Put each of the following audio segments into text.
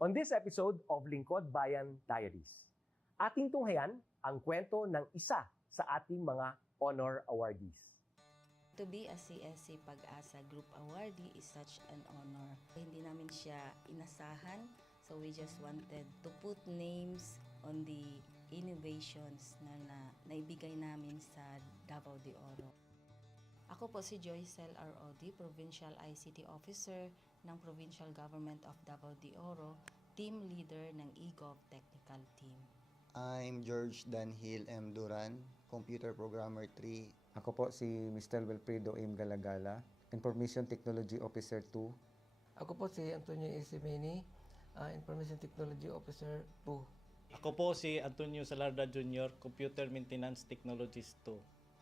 On this episode of Lingkod Bayan Diaries, ating tunghayan ang kwento ng isa sa ating mga honor awardees. To be a CSC Pag-asa Group Awardee is such an honor. Hindi namin siya inasahan, so we just wanted to put names on the innovations na naibigay namin sa Davao de Oro. Ako po si Joycel R.O.D., Provincial ICT Officer ng Provincial Government of Davao de Oro, Team Leader ng eGov Technical Team. I'm George Danhil M. Duran, Computer Programmer 3. Ako po si Mr. Wilfredo M. Galagala, Information Technology Officer 2. Ako po si Antonio Isimeni, Information Technology Officer 2. Ako po si Antonio Salarda Jr., Computer Maintenance Technologist 2.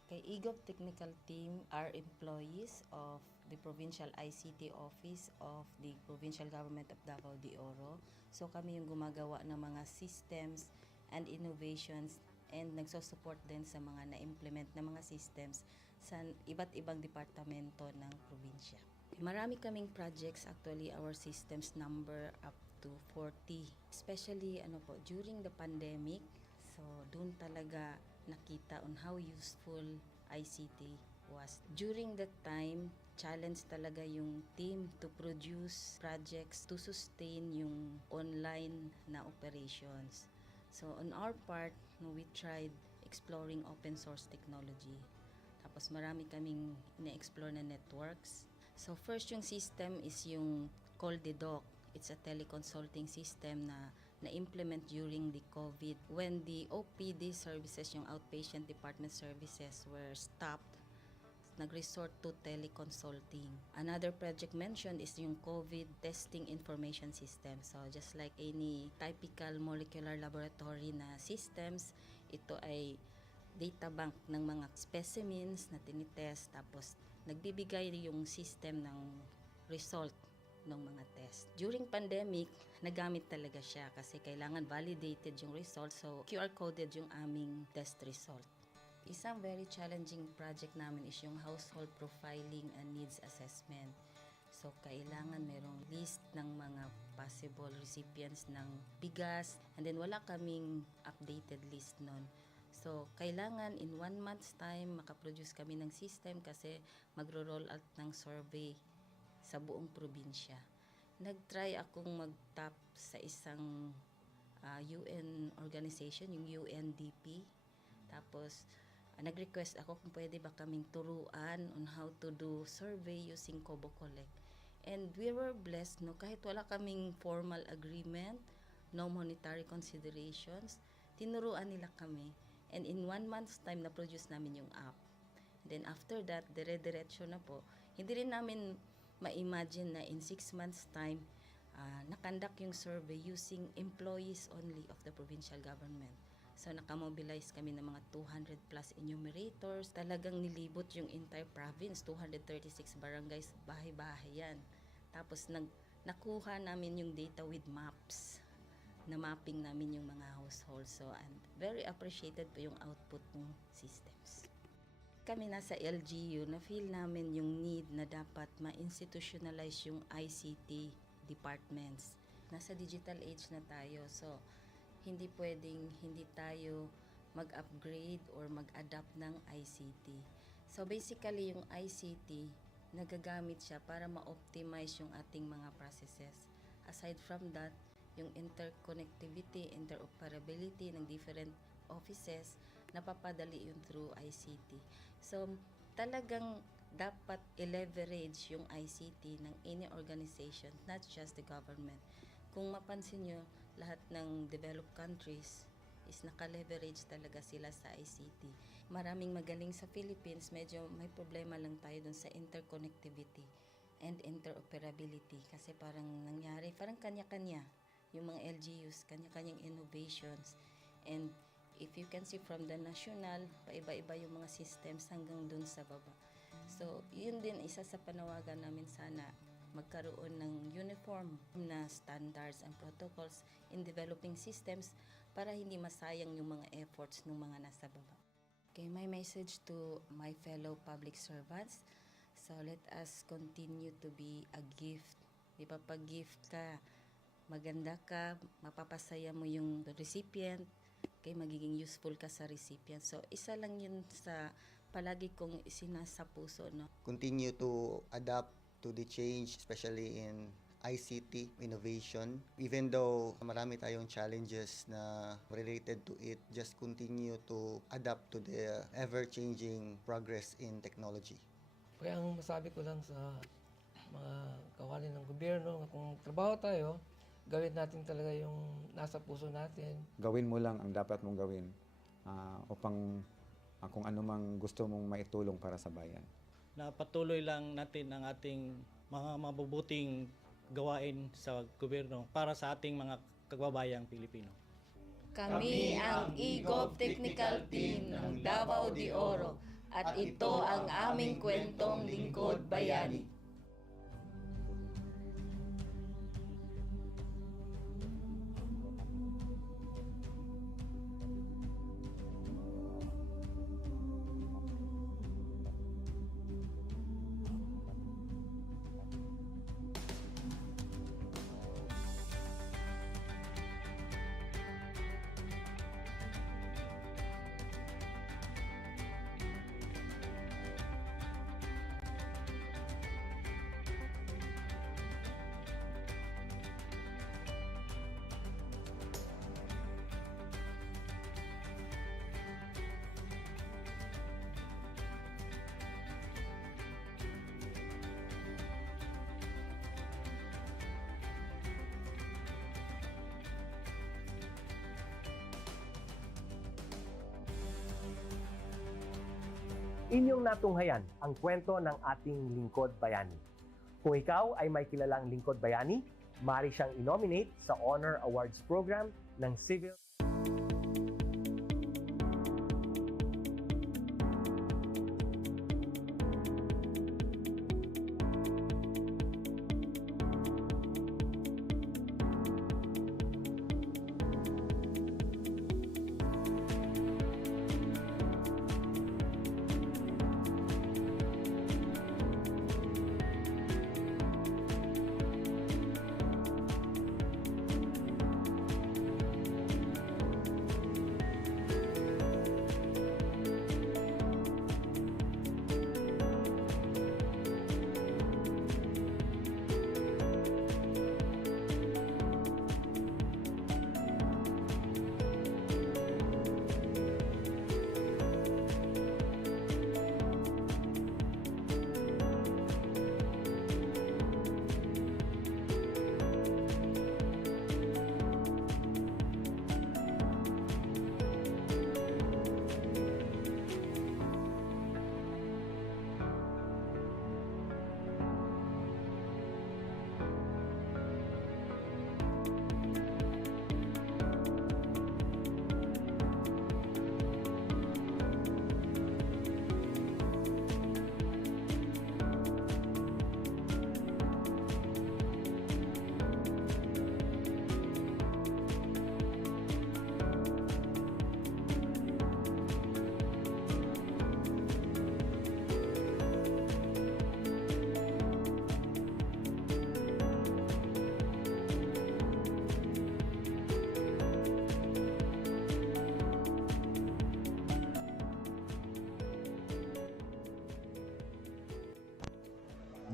Kay eGov Technical Team are employees of the Provincial ICT Office of the Provincial Government of Davao de Oro. So kami yung gumagawa ng mga systems and innovations and nagsusupport din sa mga na-implement na mga systems sa iba't ibang departamento ng probinsya. Marami kaming projects, actually our systems number up to 40. Especially during the pandemic, so doon talaga nakita on how useful ICT was. During that time, challenge talaga yung team to produce projects to sustain yung online na operations. So on our part, we tried exploring open source technology. Tapos marami kaming ina-explore na networks. So first yung system is yung CallDedoc. It's a teleconsulting system na na-implement during the COVID. When the OPD services, yung outpatient department services were stopped, nag-resort to teleconsulting. Another project mentioned is yung COVID testing information system. So just like any typical molecular laboratory na systems, ito ay data bank ng mga specimens na tinitest, tapos nagbibigay yung system ng result ng mga test. During pandemic, nagamit talaga siya kasi kailangan validated yung result, so QR coded yung aming test result. Isang very challenging project namin is yung household profiling and needs assessment. So, kailangan merong list ng mga possible recipients ng bigas, and then wala kaming updated list nun. So, kailangan in 1 month's time makaproduce kami ng system kasi magro-roll out ng survey sa buong probinsya. Nag-try akong mag-tap sa isang UN organization, yung UNDP. Tapos, nag-request ako kung pwede ba kaming turuan on how to do survey using Kobo Collect. And we were blessed, kahit wala kaming formal agreement, no monetary considerations, tinuruan nila kami. And in 1 month's time, na-produce namin yung app. And then after that, dire-diretso na po. Hindi rin namin ma-imagine na in 6 months' time, nakandak yung survey using employees only of the provincial government. So, nakamobilize kami ng mga 200 plus enumerators. Talagang nilibot yung entire province, 236 barangays, bahay-bahay yan. Tapos, nakuha namin yung data with maps. Na mapping namin yung mga households. So, and very appreciated po yung output ng systems. Kami nasa LGU, na-feel namin yung need na dapat ma-institutionalize yung ICT departments. Nasa digital age na tayo, so hindi pwedeng hindi tayo mag-upgrade or mag-adapt ng ICT. So basically, yung ICT, nagagamit siya para ma-optimize yung ating mga processes. Aside from that, yung interconnectivity, interoperability ng different offices, napapadali yun through ICT. So, talagang dapat i-leverage yung ICT ng any organization, not just the government. Kung mapansin nyo, lahat ng developed countries is naka-leverage talaga sila sa ICT. Maraming magaling sa Philippines, medyo may problema lang tayo dun sa interconnectivity and interoperability kasi parang nangyari, parang kanya-kanya yung mga LGUs, kanya-kanyang innovations. And if you can see from the national, paiba-iba yung mga systems hanggang dun sa baba. So, yun din isa sa panawagan namin, sana magkaroon ng uniform na standards and protocols in developing systems para hindi masayang yung mga efforts ng mga nasa baba. Okay, my message to my fellow public servants, so let us continue to be a gift. Di ba, pag gift ka, maganda ka, mapapasaya mo yung recipient, kay magiging useful ka sa recipient. So, isa lang yun sa palagi kong isinasa puso, no? Continue to adapt to the change, especially in ICT innovation. Even though marami tayong challenges na related to it, just continue to adapt to the ever-changing progress in technology. Kaya ang masabi ko lang sa mga kawani ng gobyerno, kung trabaho tayo, gawin natin talaga yung nasa puso natin. Gawin mo lang ang dapat mong gawin upang kung ano mang gusto mong maitulong para sa bayan. Na patuloy lang natin ang ating mga mabubuting gawain sa gobyerno para sa ating mga kababayang Pilipino. Kami ang EGOV Technical Team ng Davao de Oro at ito ang aming kwentong lingkod bayani. Inyong natunghayan ang kwento ng ating lingkod bayani. Kung ikaw ay may kilalang lingkod bayani, maaari siyang i-nominate sa Honor Awards Program ng Civil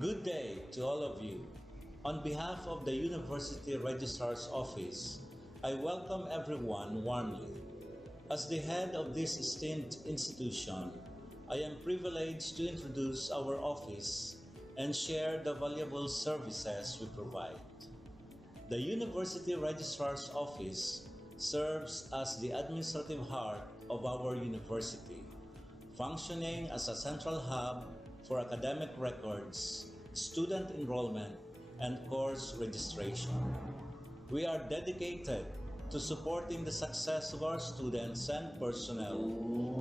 Good day to all of you. On behalf of the University Registrar's Office, I welcome everyone warmly. As the head of this esteemed institution, I am privileged to introduce our office and share the valuable services we provide. The University Registrar's Office serves as the administrative heart of our university, functioning as a central hub for academic records, student enrollment, and course registration. We are dedicated to supporting the success of our students and personnel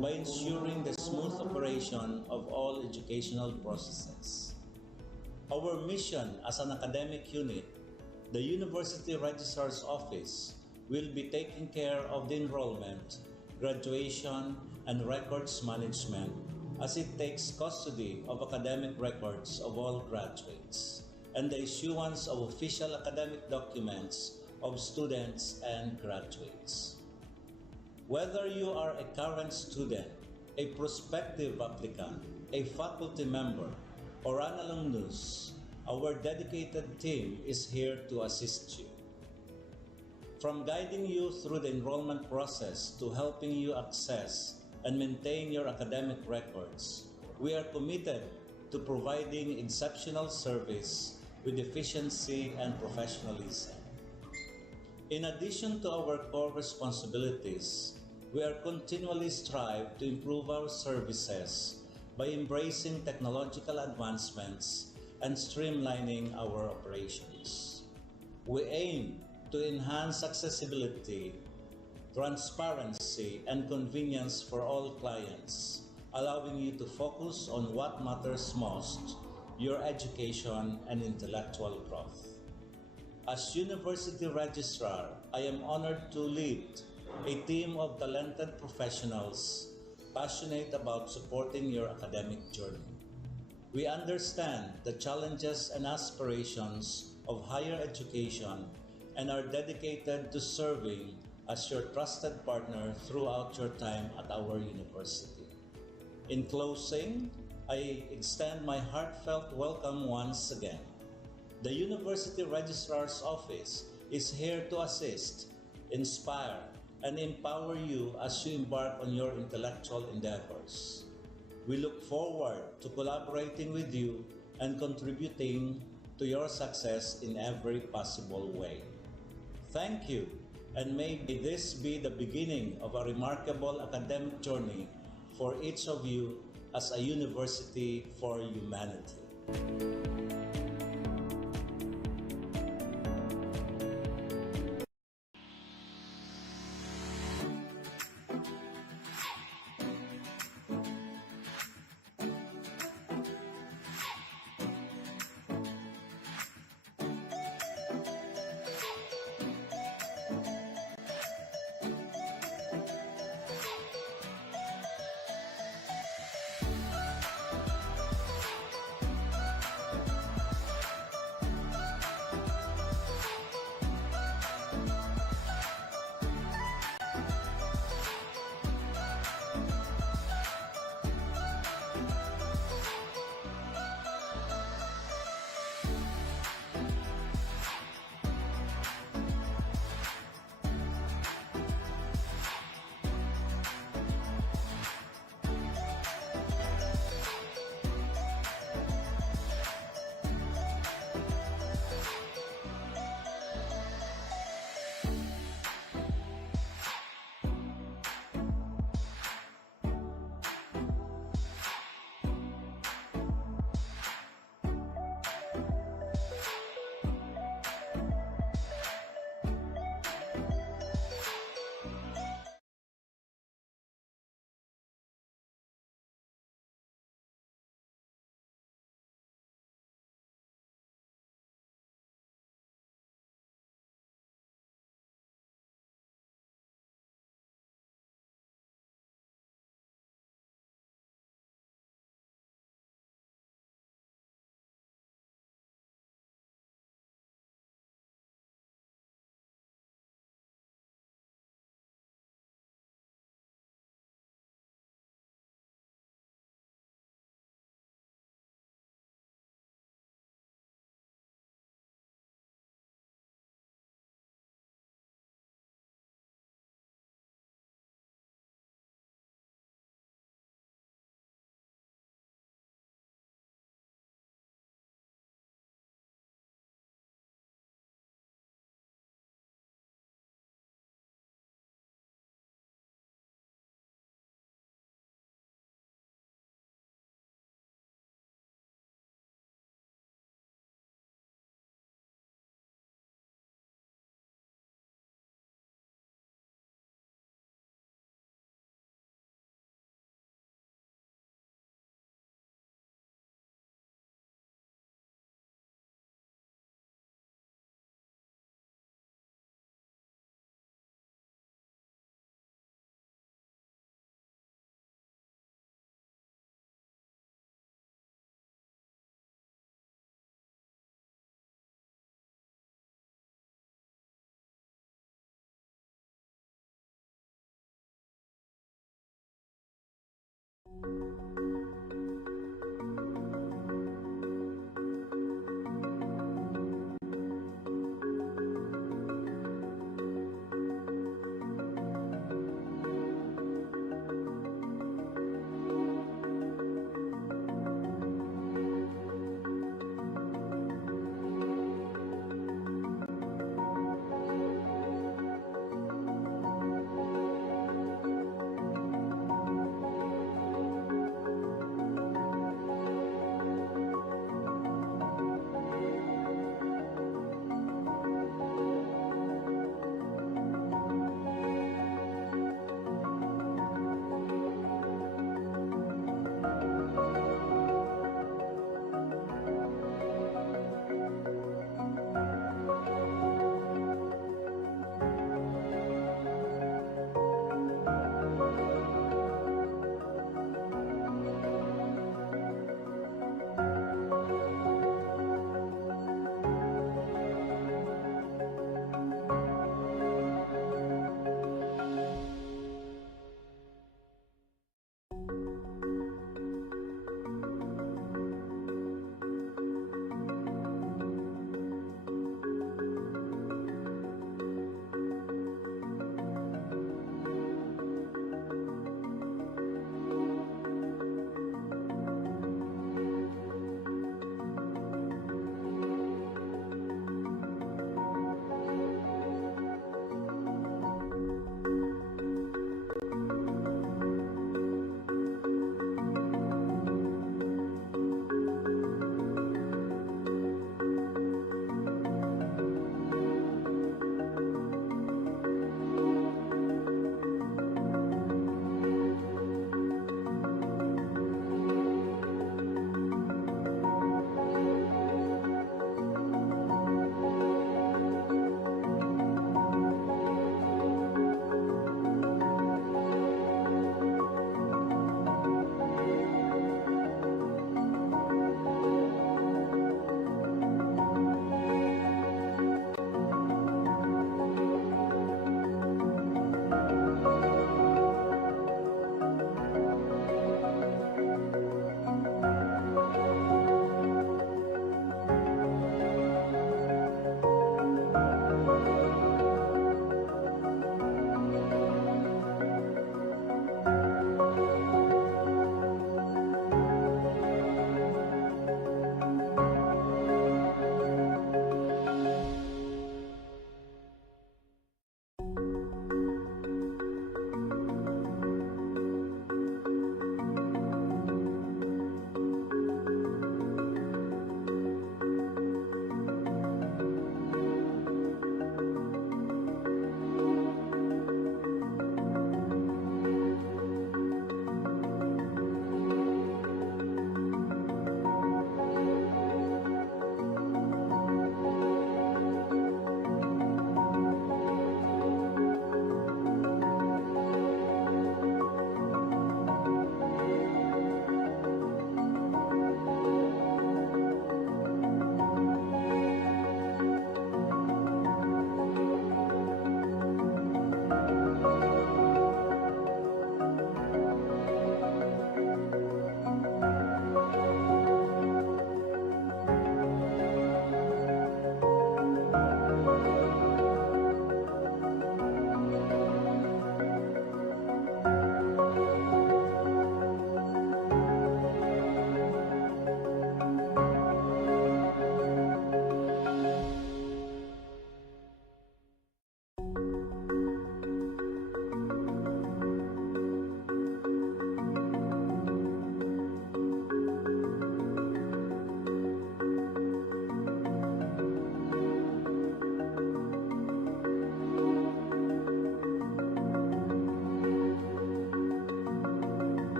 by ensuring the smooth operation of all educational processes. Our mission as an academic unit, the University Registrar's Office, will be taking care of the enrollment, graduation, and records management as it takes custody of academic records of all graduates and the issuance of official academic documents of students and graduates. Whether you are a current student, a prospective applicant, a faculty member, or an alumnus, our dedicated team is here to assist you. From guiding you through the enrollment process to helping you access and maintain your academic records, we are committed to providing exceptional service with efficiency and professionalism. In addition to our core responsibilities, we are continually strive to improve our services by embracing technological advancements and streamlining our operations. We aim to enhance accessibility, transparency, and convenience for all clients, allowing you to focus on what matters most, your education and intellectual growth. As University Registrar, I am honored to lead a team of talented professionals passionate about supporting your academic journey. We understand the challenges and aspirations of higher education and are dedicated to serving as your trusted partner throughout your time at our university. In closing, I extend my heartfelt welcome once again. The University Registrar's Office is here to assist, inspire, and empower you as you embark on your intellectual endeavors. We look forward to collaborating with you and contributing to your success in every possible way. Thank you, and may this be the beginning of a remarkable academic journey for each of you as a university for humanity.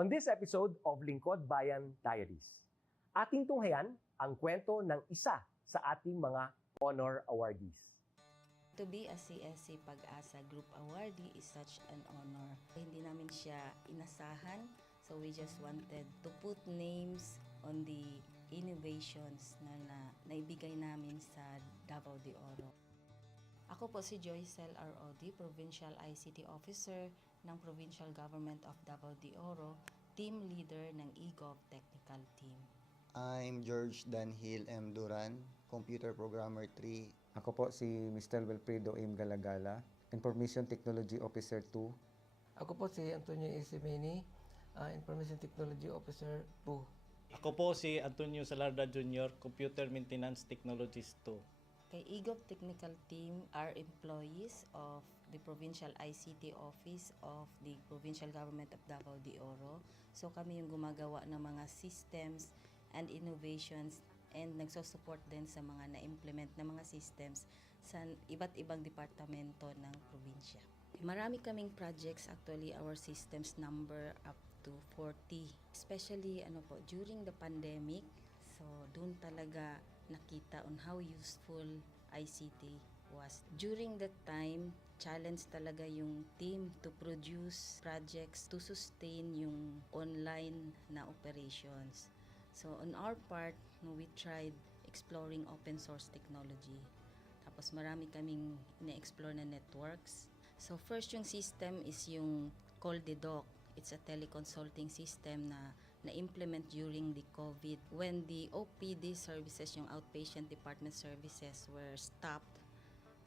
On this episode of Lingkod Bayan Diaries, ating tunghayan ang kwento ng isa sa ating mga honor awardees. To be a CSC Pag-asa Group Awardee is such an honor. Hindi namin siya inasahan, so we just wanted to put names on the innovations na naibigay namin sa Davao de Oro. Ako po si Joycel R. Odi, Provincial ICT Officer ng Provincial Government of Davao de Oro, Team Leader ng eGov Technical Team. I'm George Danhil M. Duran, Computer Programmer 3. Ako po si Mr. Wilfredo M. Galagala, Information Technology Officer 2. Ako po si Antonio Isimeni, Information Technology Officer 2. Ako po si Antonio Salarda Jr., Computer Maintenance Technologist 2. Kay eGov Technical Team are employees of the Provincial ICT Office of the Provincial Government of Davao de Oro. So kami yung gumagawa ng mga systems and innovations and nagsusupport din sa mga na-implement na mga systems sa iba't ibang departamento ng probinsya. Marami kaming projects, actually our systems number up to 40. Especially during the pandemic, so doon talaga nakita on how useful ICT was. During that time, challenge talaga yung team to produce projects to sustain yung online na operations. So on our part, we tried exploring open source technology. Tapos marami kaming ina-explore na networks. So first yung system is yung CallDedoc. It's a teleconsulting system na na-implement during the COVID. When the OPD services, yung outpatient department services were stopped,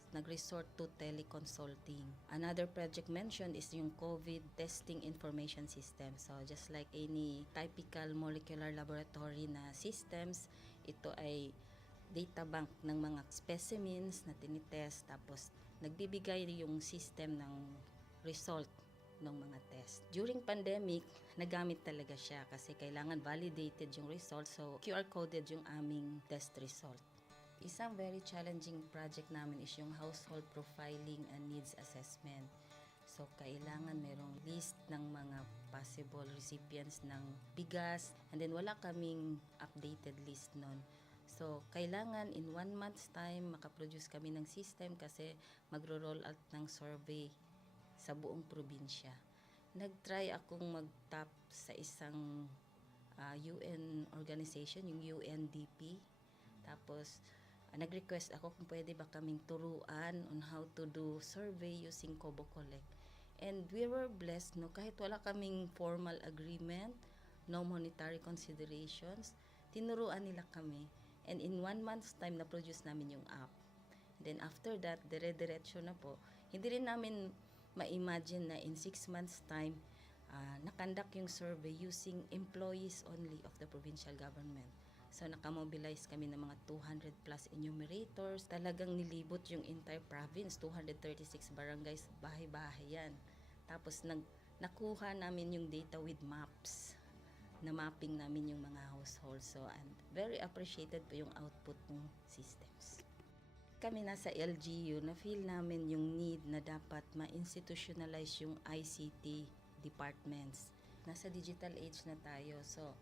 nag-resort to teleconsulting. Another project mentioned is yung COVID testing information system. So just like any typical molecular laboratory na systems, ito ay data bank ng mga specimens na tinitest, tapos nagbibigay yung system ng result ng mga test. During pandemic, nagamit talaga siya kasi kailangan validated yung result, so QR coded yung aming test result. Isang very challenging project namin is yung household profiling and needs assessment. So kailangan merong list ng mga possible recipients ng bigas, and then wala kaming updated list nun. So kailangan in 1 month's time makaproduce kami ng system kasi magro-roll out ng survey sa buong probinsya. Nag-try akong mag-tap sa isang UN organization, yung UNDP. Tapos nag-request ako kung pwede ba kaming turuan on how to do survey using Kobo Collect. And we were blessed, kahit wala kaming formal agreement, no monetary considerations, tinuruan nila kami. And in 1 month's time, na-produce namin yung app. And then after that, dire-diretso na po. Hindi rin namin ma-imagine na in 6 months' time, nakandak yung survey using employees only of the provincial government. So nakamobilize kami ng mga 200 plus enumerators. Talagang nilibot yung entire province, 236 barangays, bahay-bahay yan. Tapos nakuha namin yung data with maps. Na mapping namin yung mga households. So and very appreciated po yung output ng systems. Kami nasa LGU, na-feel namin yung need na dapat ma-institutionalize yung ICT departments. Nasa digital age na tayo, so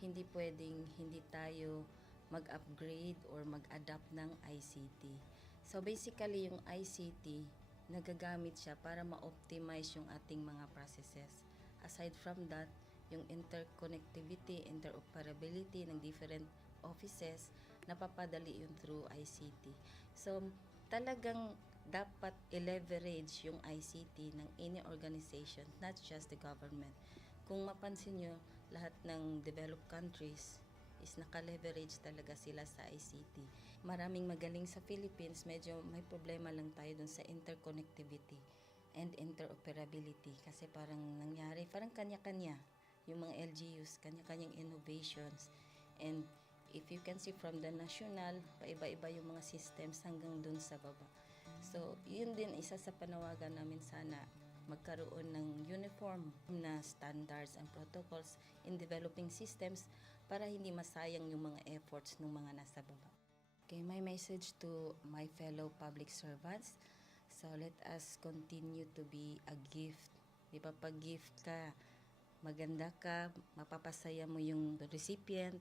hindi pwedeng hindi tayo mag-upgrade or mag-adapt ng ICT. So basically, yung ICT, nagagamit siya para ma-optimize yung ating mga processes. Aside from that, yung interconnectivity, interoperability ng different offices, napapadali yun through ICT. So, talagang dapat i-leverage yung ICT ng any organization, not just the government. Kung mapansin nyo, lahat ng developed countries is naka-leverage talaga sila sa ICT. Maraming magaling sa Philippines, medyo may problema lang tayo dun sa interconnectivity and interoperability kasi parang nangyari, parang kanya-kanya yung mga LGUs, kanya-kanyang innovations. And if you can see from the national, paiba-iba yung mga systems hanggang dun sa baba. So, yun din isa sa panawagan namin, sana magkaroon ng uniform na standards and protocols in developing systems para hindi masayang yung mga efforts ng mga nasa baba. Okay, my message to my fellow public servants, so let us continue to be a gift. Di ba, pag gift ka, maganda ka, mapapasaya mo yung recipient,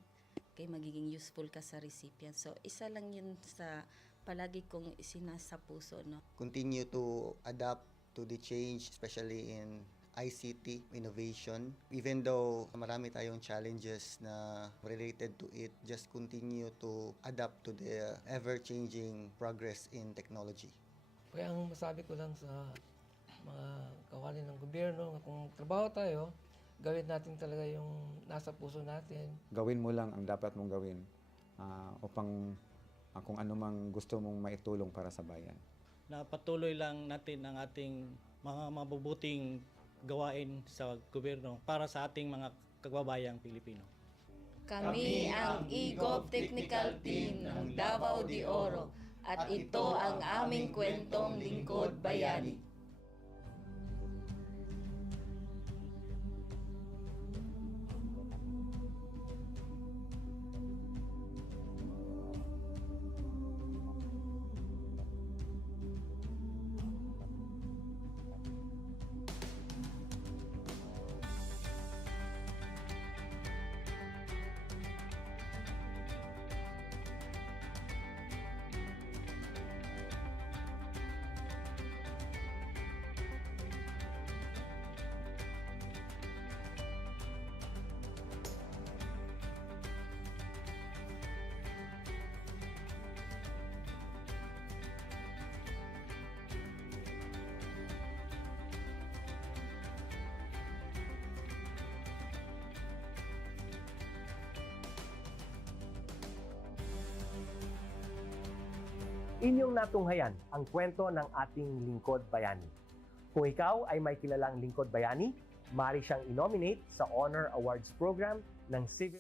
kay magiging useful ka sa recipient. So, isa lang yun sa palagi kong isinasa puso, no? Continue to adapt to the change, especially in ICT innovation. Even though marami tayong challenges na related to it, just continue to adapt to the ever-changing progress in technology. Kaya ang masabi ko lang sa mga kawani ng gobyerno, kung trabaho tayo, gawin natin talaga yung nasa puso natin. Gawin mo lang ang dapat mong gawin upang kung ano mang gusto mong maitulong para sa bayan. Na patuloy lang natin ang ating mga mabubuting gawain sa gobyerno para sa ating mga kababayang Pilipino. Kami ang EGOV Technical Team ng Davao de Oro at ito ang aming kwentong lingkod bayani. Inyong natunghayan ang kwento ng ating lingkod bayani. Kung ikaw ay may kilalang lingkod bayani, maaari siyang i-nominate sa Honor Awards Program ng Civil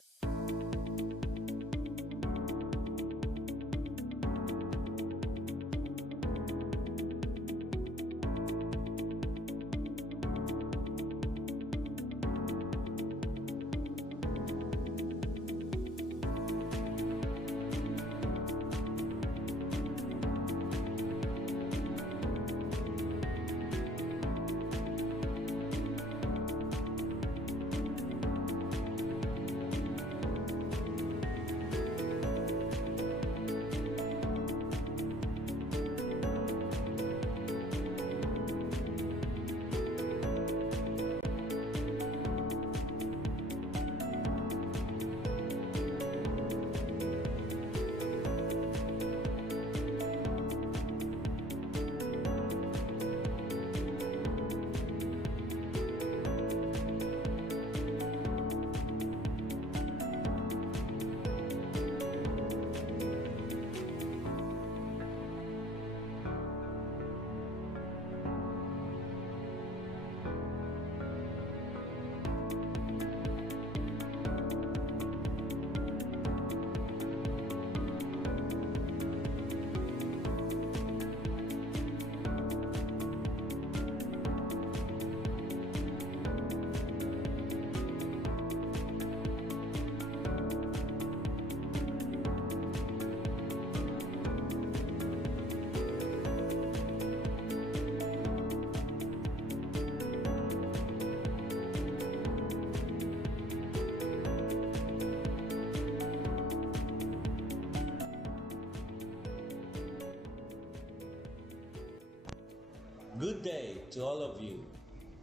Good day to all of you.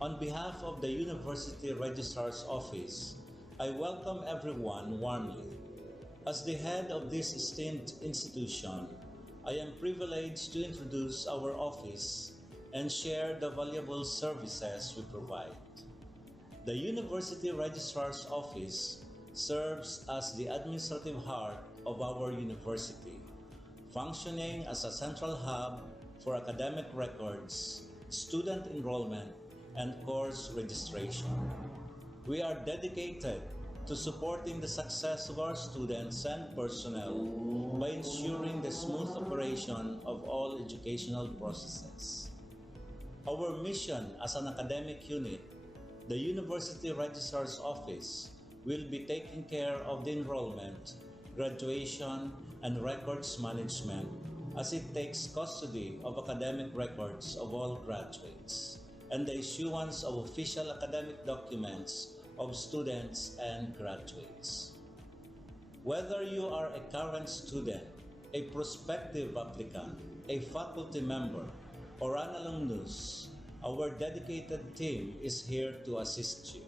On behalf of the University Registrar's Office, I welcome everyone warmly. As the head of this esteemed institution, I am privileged to introduce our office and share the valuable services we provide. The University Registrar's Office serves as the administrative heart of our university, functioning as a central hub for academic records, student enrollment, and course registration. We are dedicated to supporting the success of our students and personnel by ensuring the smooth operation of all educational processes. Our mission as an academic unit, the University Registrar's Office, will be taking care of the enrollment, graduation, and records management as it takes custody of academic records of all graduates and the issuance of official academic documents of students and graduates. Whether you are a current student, a prospective applicant, a faculty member, or an alumnus, our dedicated team is here to assist you.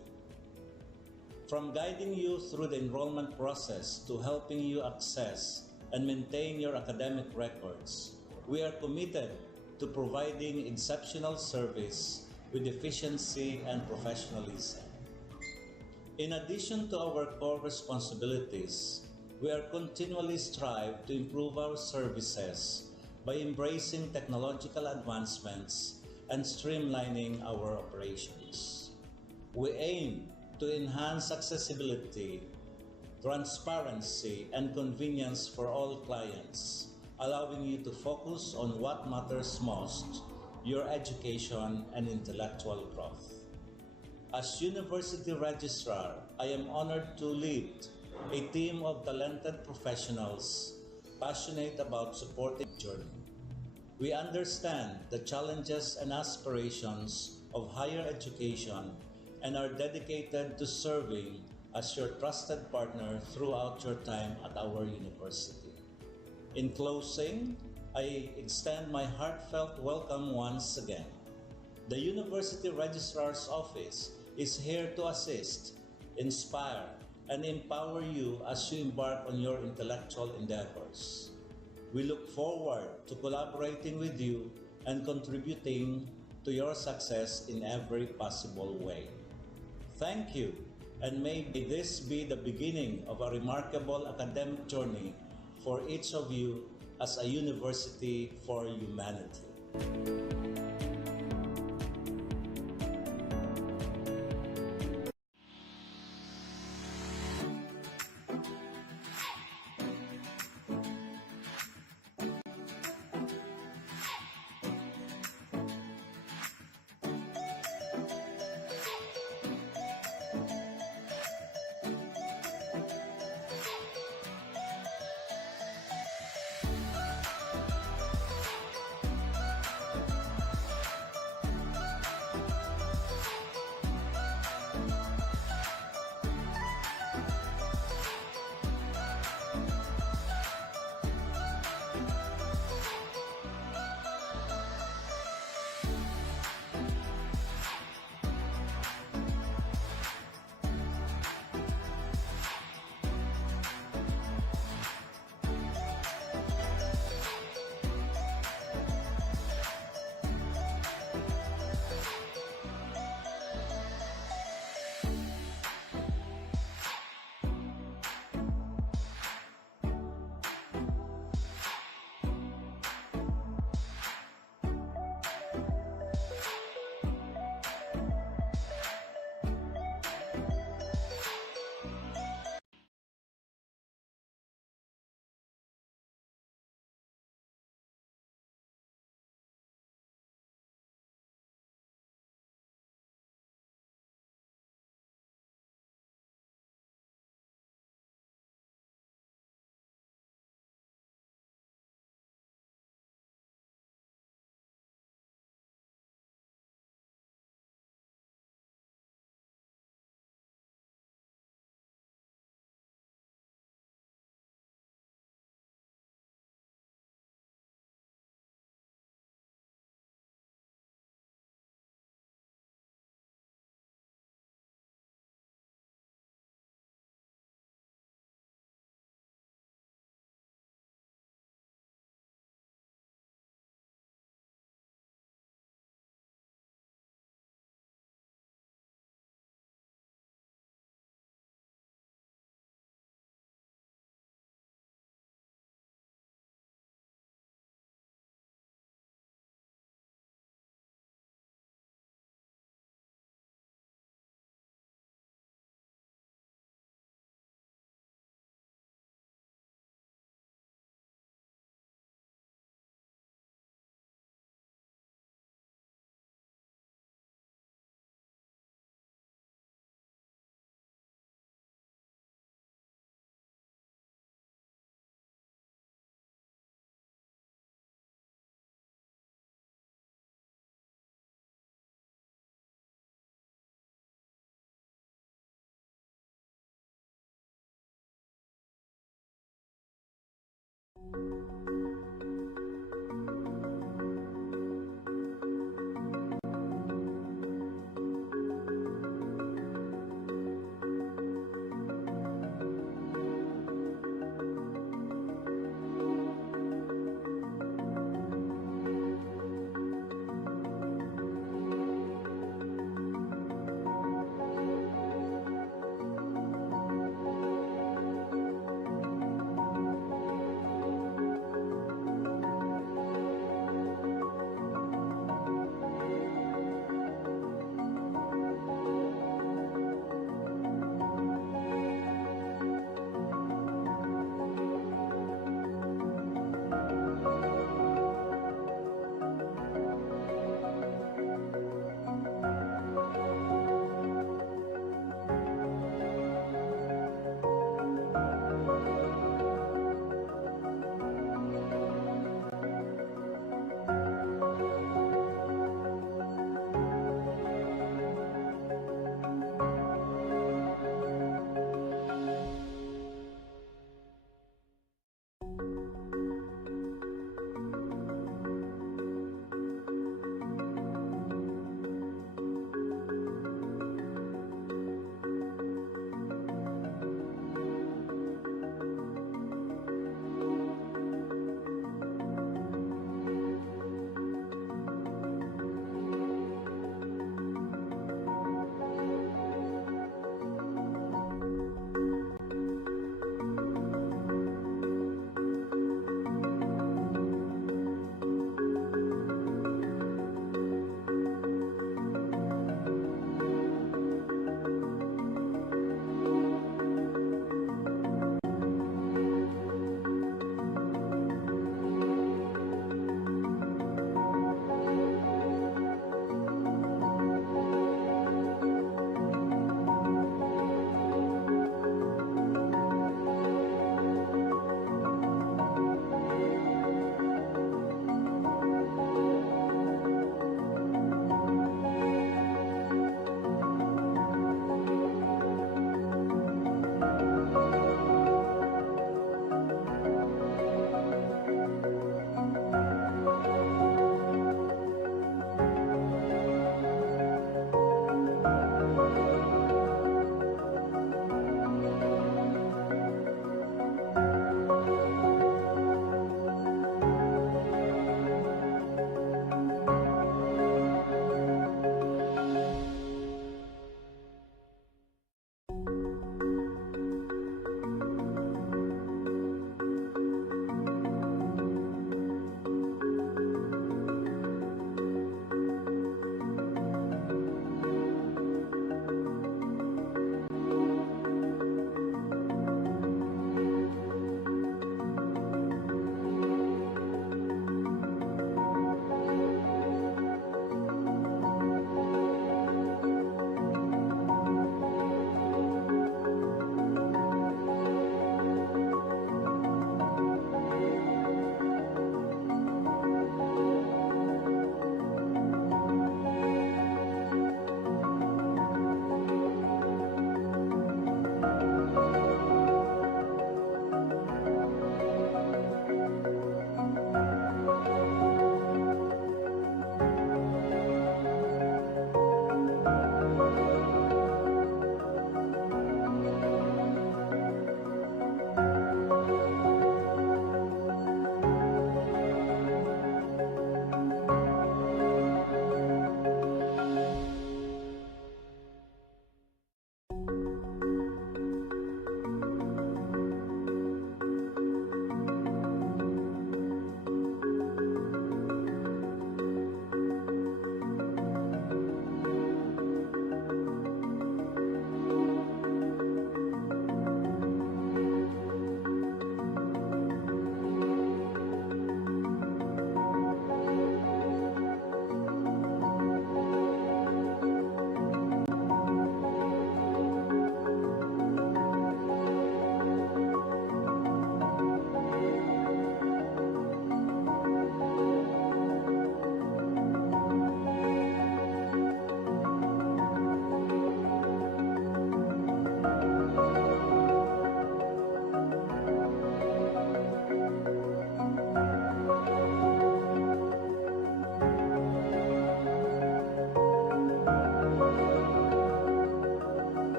From guiding you through the enrollment process to helping you access and maintain your academic records, we are committed to providing exceptional service with efficiency and professionalism. In addition to our core responsibilities, we are continually strive to improve our services by embracing technological advancements and streamlining our operations. We aim to enhance accessibility, transparency, and convenience for all clients, allowing you to focus on what matters most, your education and intellectual growth. As University Registrar, I am honored to lead a team of talented professionals passionate about supporting the journey. We understand the challenges and aspirations of higher education and are dedicated to serving as your trusted partner throughout your time at our university. In closing, I extend my heartfelt welcome once again. The University Registrar's Office is here to assist, inspire, and empower you as you embark on your intellectual endeavors. We look forward to collaborating with you and contributing to your success in every possible way. Thank you, and may this be the beginning of a remarkable academic journey for each of you as a university for humanity.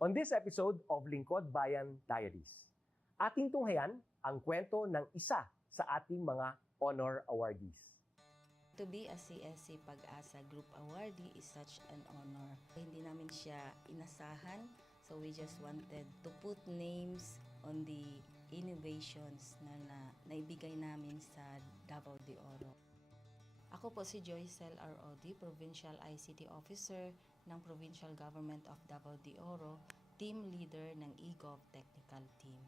On this episode of Lingkod Bayan Diaries, ating tunghayan ang kwento ng isa sa ating mga honor awardees. To be a CSC Pag-asa Group Awardee is such an honor. Hindi namin siya inasahan, so we just wanted to put names on the innovations na naibigay namin sa Davao de Oro. Ako po si Joycel R. Odi, Provincial ICT Officer ng Provincial Government of Davao de Oro, Team Leader ng eGov Technical Team.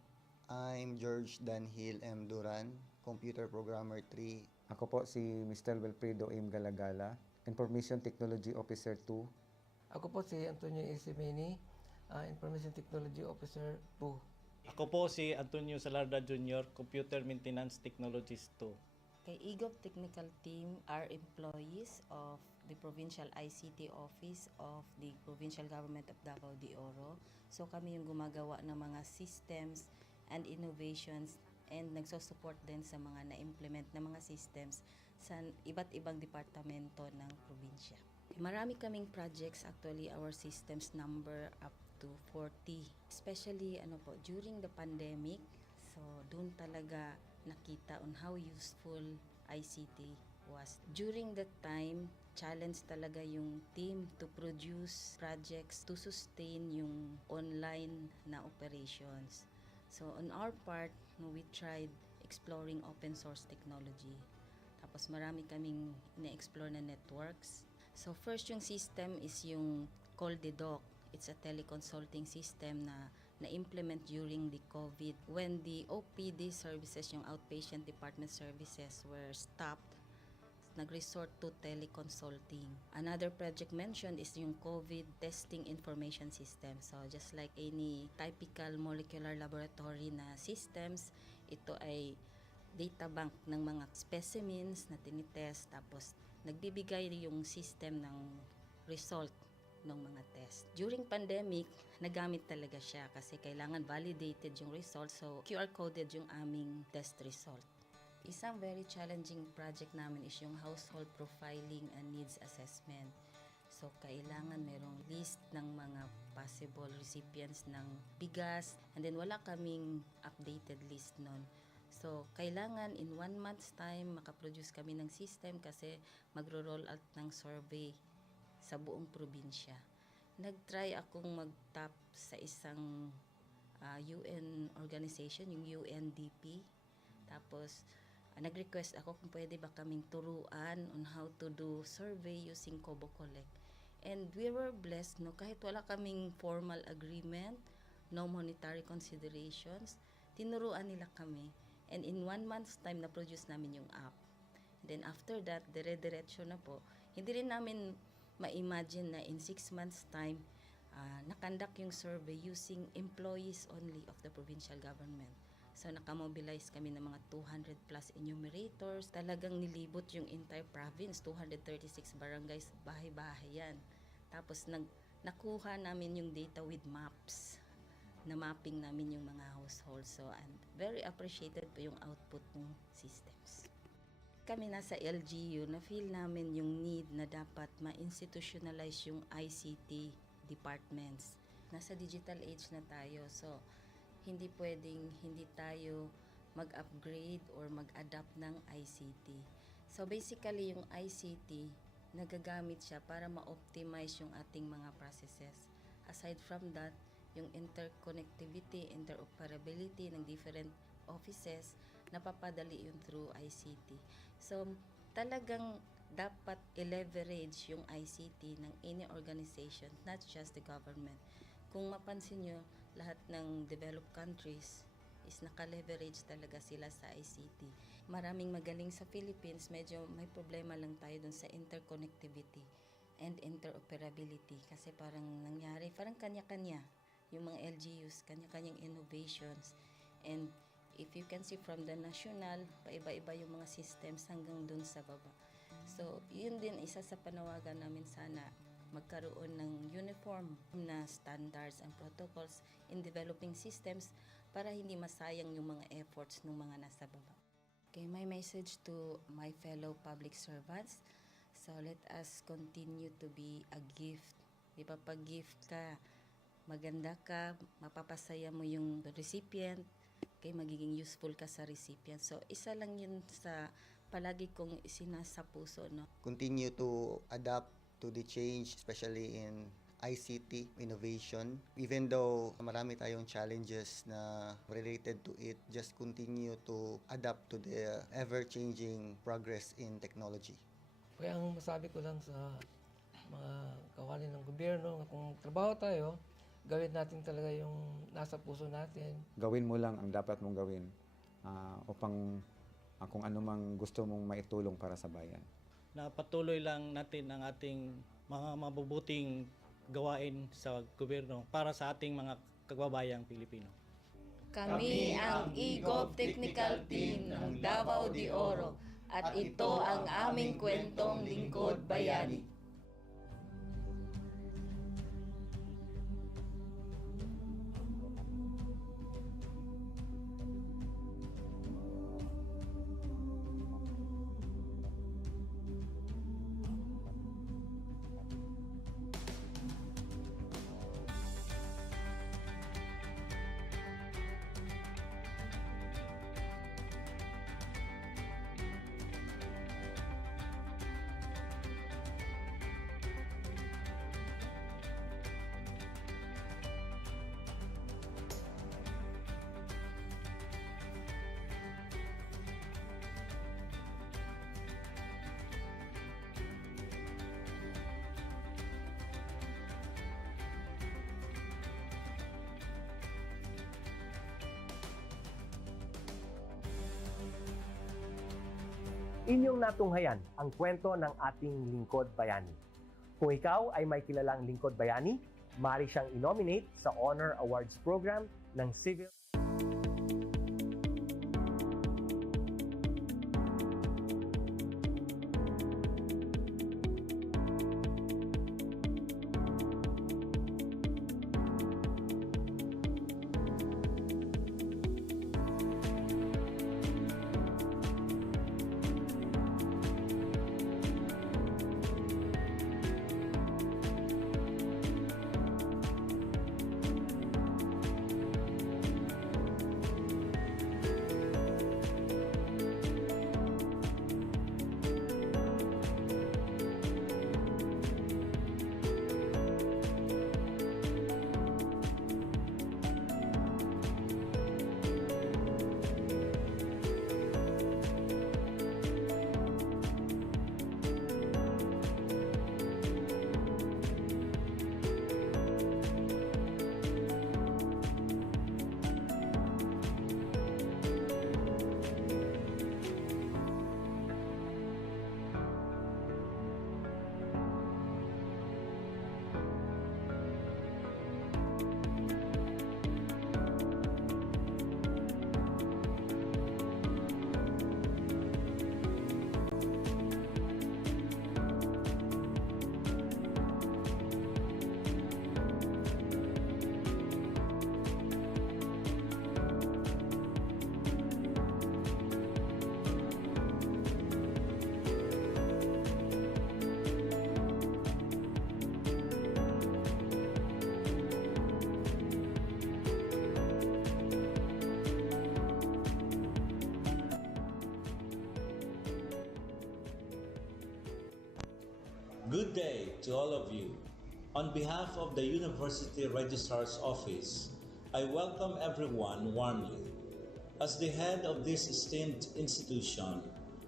I'm George Danhil M. Duran, Computer Programmer 3. Ako po si Mr. Wilfredo M. Galagala, Information Technology Officer 2. Ako po si Antonio Isimeni, Information Technology Officer 2. Ako po si Antonio Salarda Jr., Computer Maintenance Technologist 2. Kay eGov Technical Team are employees of the Provincial ICT Office of the Provincial Government of Davao de Oro. So kami yung gumagawa ng mga systems and innovations and nagsusupport din sa mga na-implement na mga systems sa iba't ibang departamento ng probinsya. Marami kaming projects, actually our systems number up to 40. Especially during the pandemic, so doon talaga nakita on how useful ICT was. During that time, challenge talaga yung team to produce projects to sustain yung online na operations. So on our part, we tried exploring open source technology. Tapos marami kaming ina-explore na networks. So first yung system is yung CallDedoc. It's a teleconsulting system na na-implement during the COVID. When the OPD services, yung outpatient department services, were stopped, nag-resort to teleconsulting. Another project mentioned is yung COVID testing information system. So just like any typical molecular laboratory na systems, ito ay data bank ng mga specimens na tinitest, tapos nagbibigay yung system ng result ng mga test. During pandemic, nagamit talaga siya kasi kailangan validated yung result, so QR coded yung aming test result. Isang very challenging project namin is yung household profiling and needs assessment. So kailangan merong list ng mga possible recipients ng bigas, and then wala kaming updated list nun. So kailangan in 1 month's time makaproduce kami ng system kasi magro-roll out ng survey sa buong probinsya. Nag-try akong mag-tap sa isang UN organization, yung UNDP. Tapos, nag-request ako kung pwede ba kaming turuan on how to do survey using Kobo Collect. And we were blessed, kahit wala kaming formal agreement, no monetary considerations, tinuruan nila kami. And in 1 month's time, na-produce namin yung app. And then after that, dire-diretso na po. Hindi rin namin ma-imagine na in 6 months' time, nakandak yung survey using employees only of the provincial government. So nakamobilize kami ng mga 200 plus enumerators. Talagang nilibot yung entire province, 236 barangays, bahay-bahay yan. Tapos nakuha namin yung data with maps. Na mapping namin yung mga households. So and very appreciated po yung output ng systems. Kami nasa LGU, na-feel namin yung need na dapat ma-institutionalize yung ICT departments. Nasa digital age na tayo, so hindi pwedeng hindi tayo mag-upgrade or mag-adapt ng ICT. So basically, yung ICT, nagagamit siya para ma-optimize yung ating mga processes. Aside from that, yung interconnectivity, interoperability ng different offices, napapadali yun through ICT. So, talagang dapat i-leverage yung ICT ng any organization, not just the government. Kung mapansin nyo, lahat ng developed countries is naka-leverage talaga sila sa ICT. Maraming magaling sa Philippines, medyo may problema lang tayo dun sa interconnectivity and interoperability. Kasi parang nangyari, parang kanya-kanya yung mga LGUs, kanya-kanyang innovations. And if you can see from the national, paiba-iba yung mga systems hanggang dun sa baba. So, yun din isa sa panawagan namin sana magkaroon ng uniform na standards and protocols in developing systems para hindi masayang yung mga efforts ng mga nasa baba. Okay, my message to my fellow public servants, so let us continue to be a gift. Di ba, pag gift ka, maganda ka, mapapasaya mo yung recipient, kay magiging useful ka sa recipient. So, isa lang yun sa palagi kong isinasa puso, no? Continue to adapt to the change, especially in ICT innovation. Even though marami tayong challenges na related to it, just continue to adapt to the ever-changing progress in technology. Kaya ang masabi ko lang sa mga kawani ng gobyerno, kung trabaho tayo, gawin natin talaga yung nasa puso natin. Gawin mo lang ang dapat mong gawin upang kung ano mang gusto mong maitulong para sa bayan. Na patuloy lang natin ang ating mga mabubuting gawain sa gobyerno para sa ating mga kababayang Pilipino. Kami ang EGOV Technical Team ng Davao de Oro at ito ang aming kwentong Lingkod Bayani. Inyong natunghayan ang kwento ng ating Lingkod Bayani. Kung ikaw ay may kilalang Lingkod Bayani, maaari siyang i-nominate sa Honor Awards Program ng Civil Good day to all of you. On behalf of the University Registrar's Office, I welcome everyone warmly. As the head of this esteemed institution,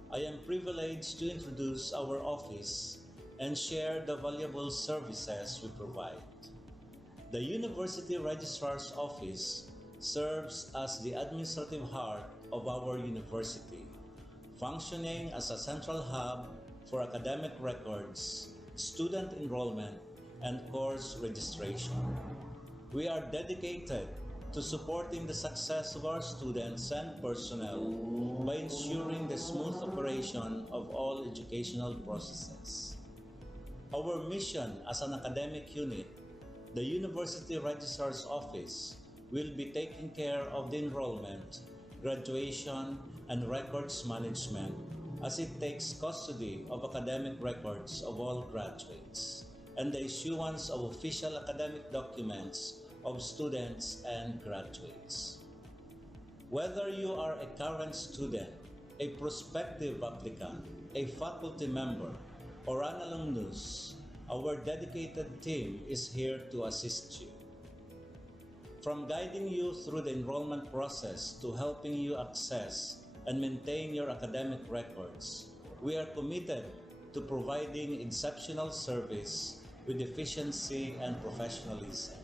I am privileged to introduce our office and share the valuable services we provide. The University Registrar's Office serves as the administrative heart of our university, functioning as a central hub for academic records, student enrollment, and course registration. We are dedicated to supporting the success of our students and personnel by ensuring the smooth operation of all educational processes. Our mission as an academic unit, the University Registrar's Office, will be taking care of the enrollment, graduation, and records management as it takes custody of academic records of all graduates and the issuance of official academic documents of students and graduates. Whether you are a current student, a prospective applicant, a faculty member, or an alumnus, our dedicated team is here to assist you. From guiding you through the enrollment process to helping you access and maintain your academic records, we are committed to providing exceptional service with efficiency and professionalism.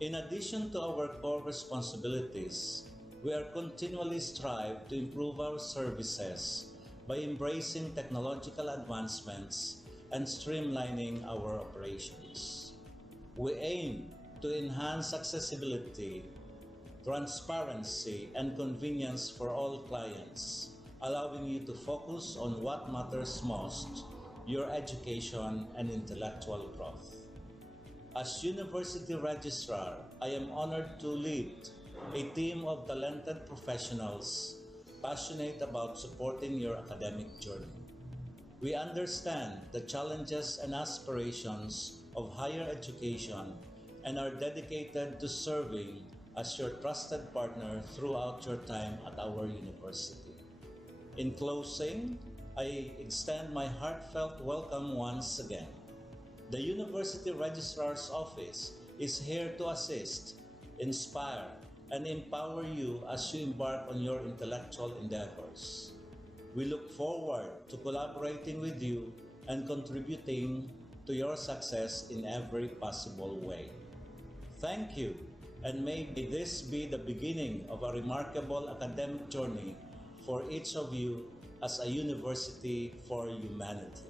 In addition to our core responsibilities, we are continually strive to improve our services by embracing technological advancements and streamlining our operations. We aim to enhance accessibility, transparency, and convenience for all clients, allowing you to focus on what matters most, your education and intellectual growth. As University Registrar, I am honored to lead a team of talented professionals passionate about supporting your academic journey. We understand the challenges and aspirations of higher education and are dedicated to serving as your trusted partner throughout your time at our university. In closing, I extend my heartfelt welcome once again. The University Registrar's Office is here to assist, inspire, and empower you as you embark on your intellectual endeavors. We look forward to collaborating with you and contributing to your success in every possible way. Thank you, and may this be the beginning of a remarkable academic journey for each of you as a university for humanity.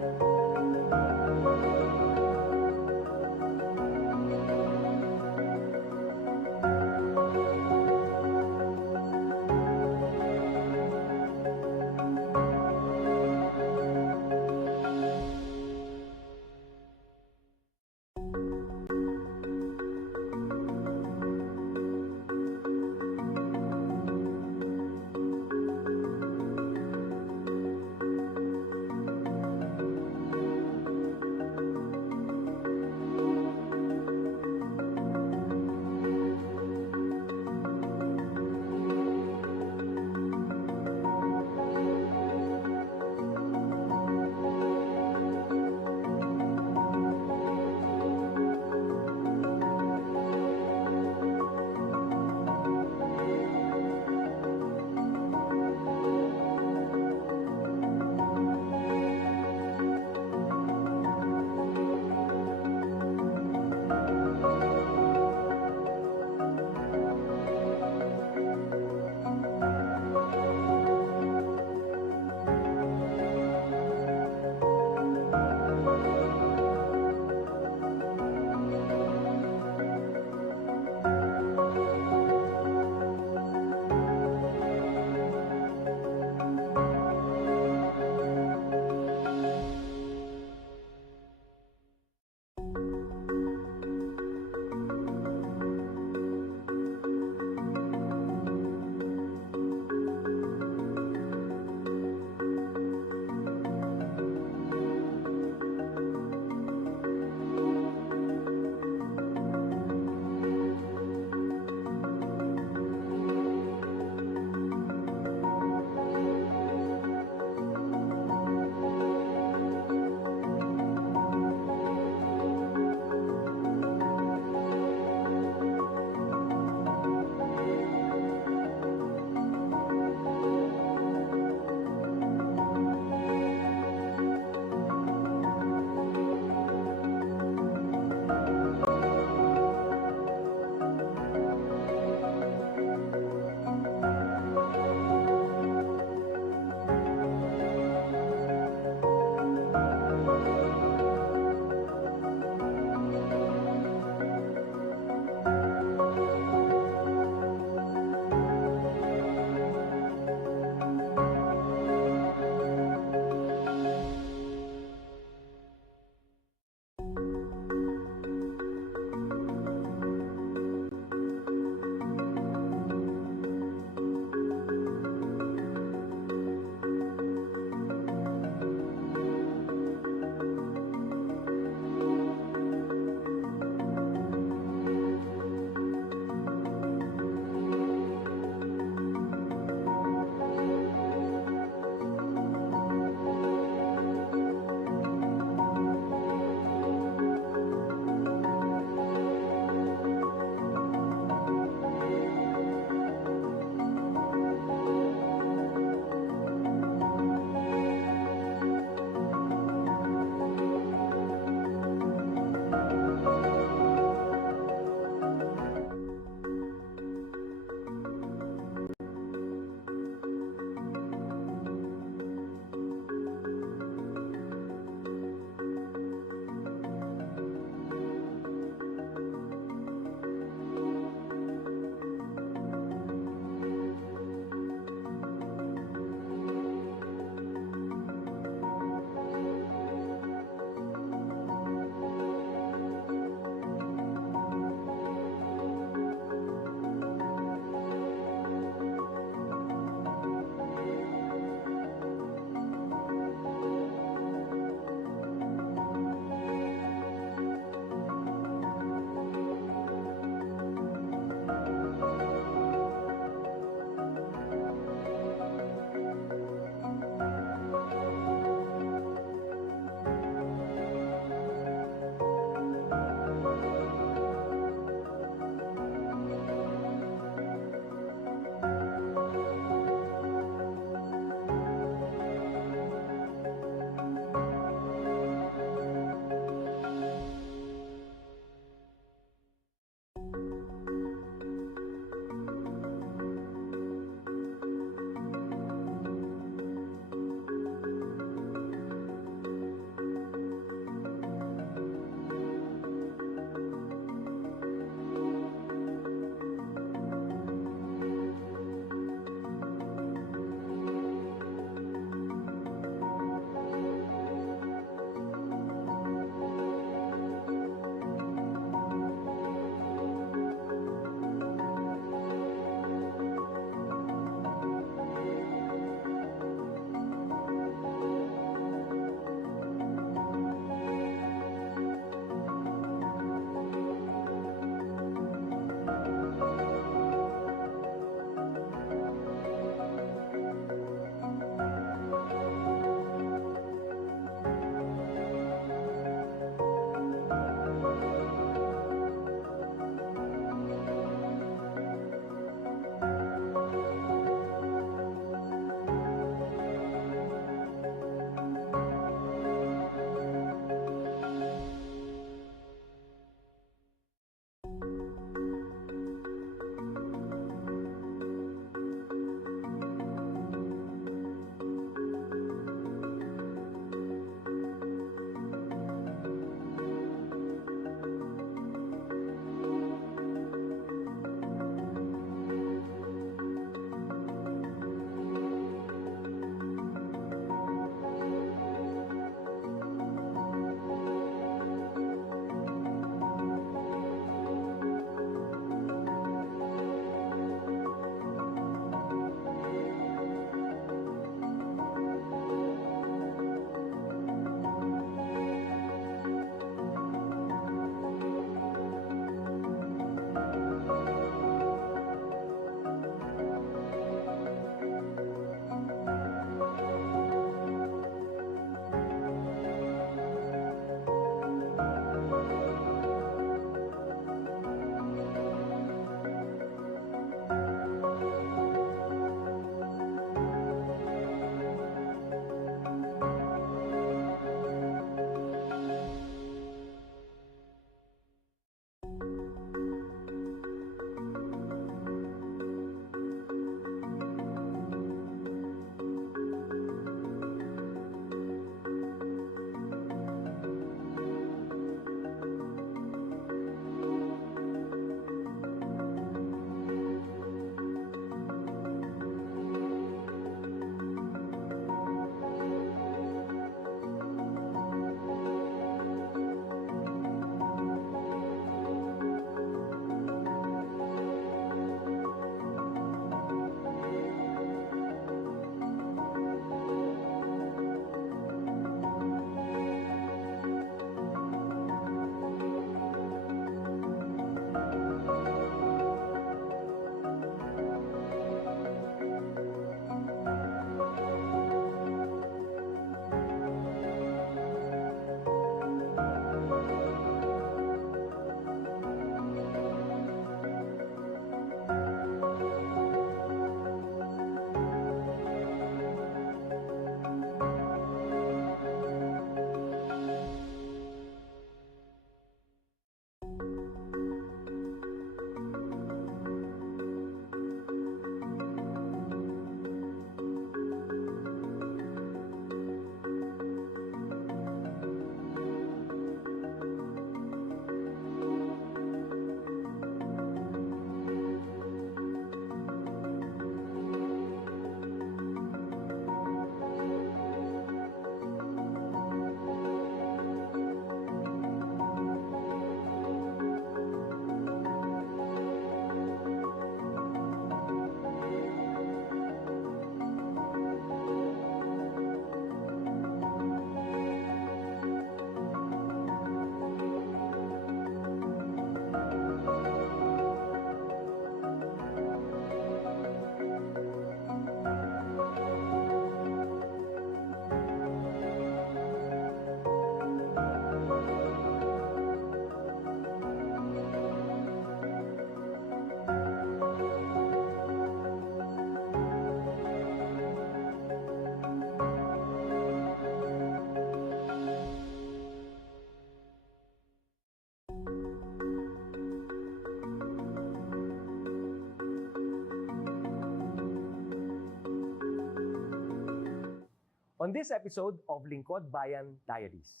On this episode of Lingkod Bayan Diaries,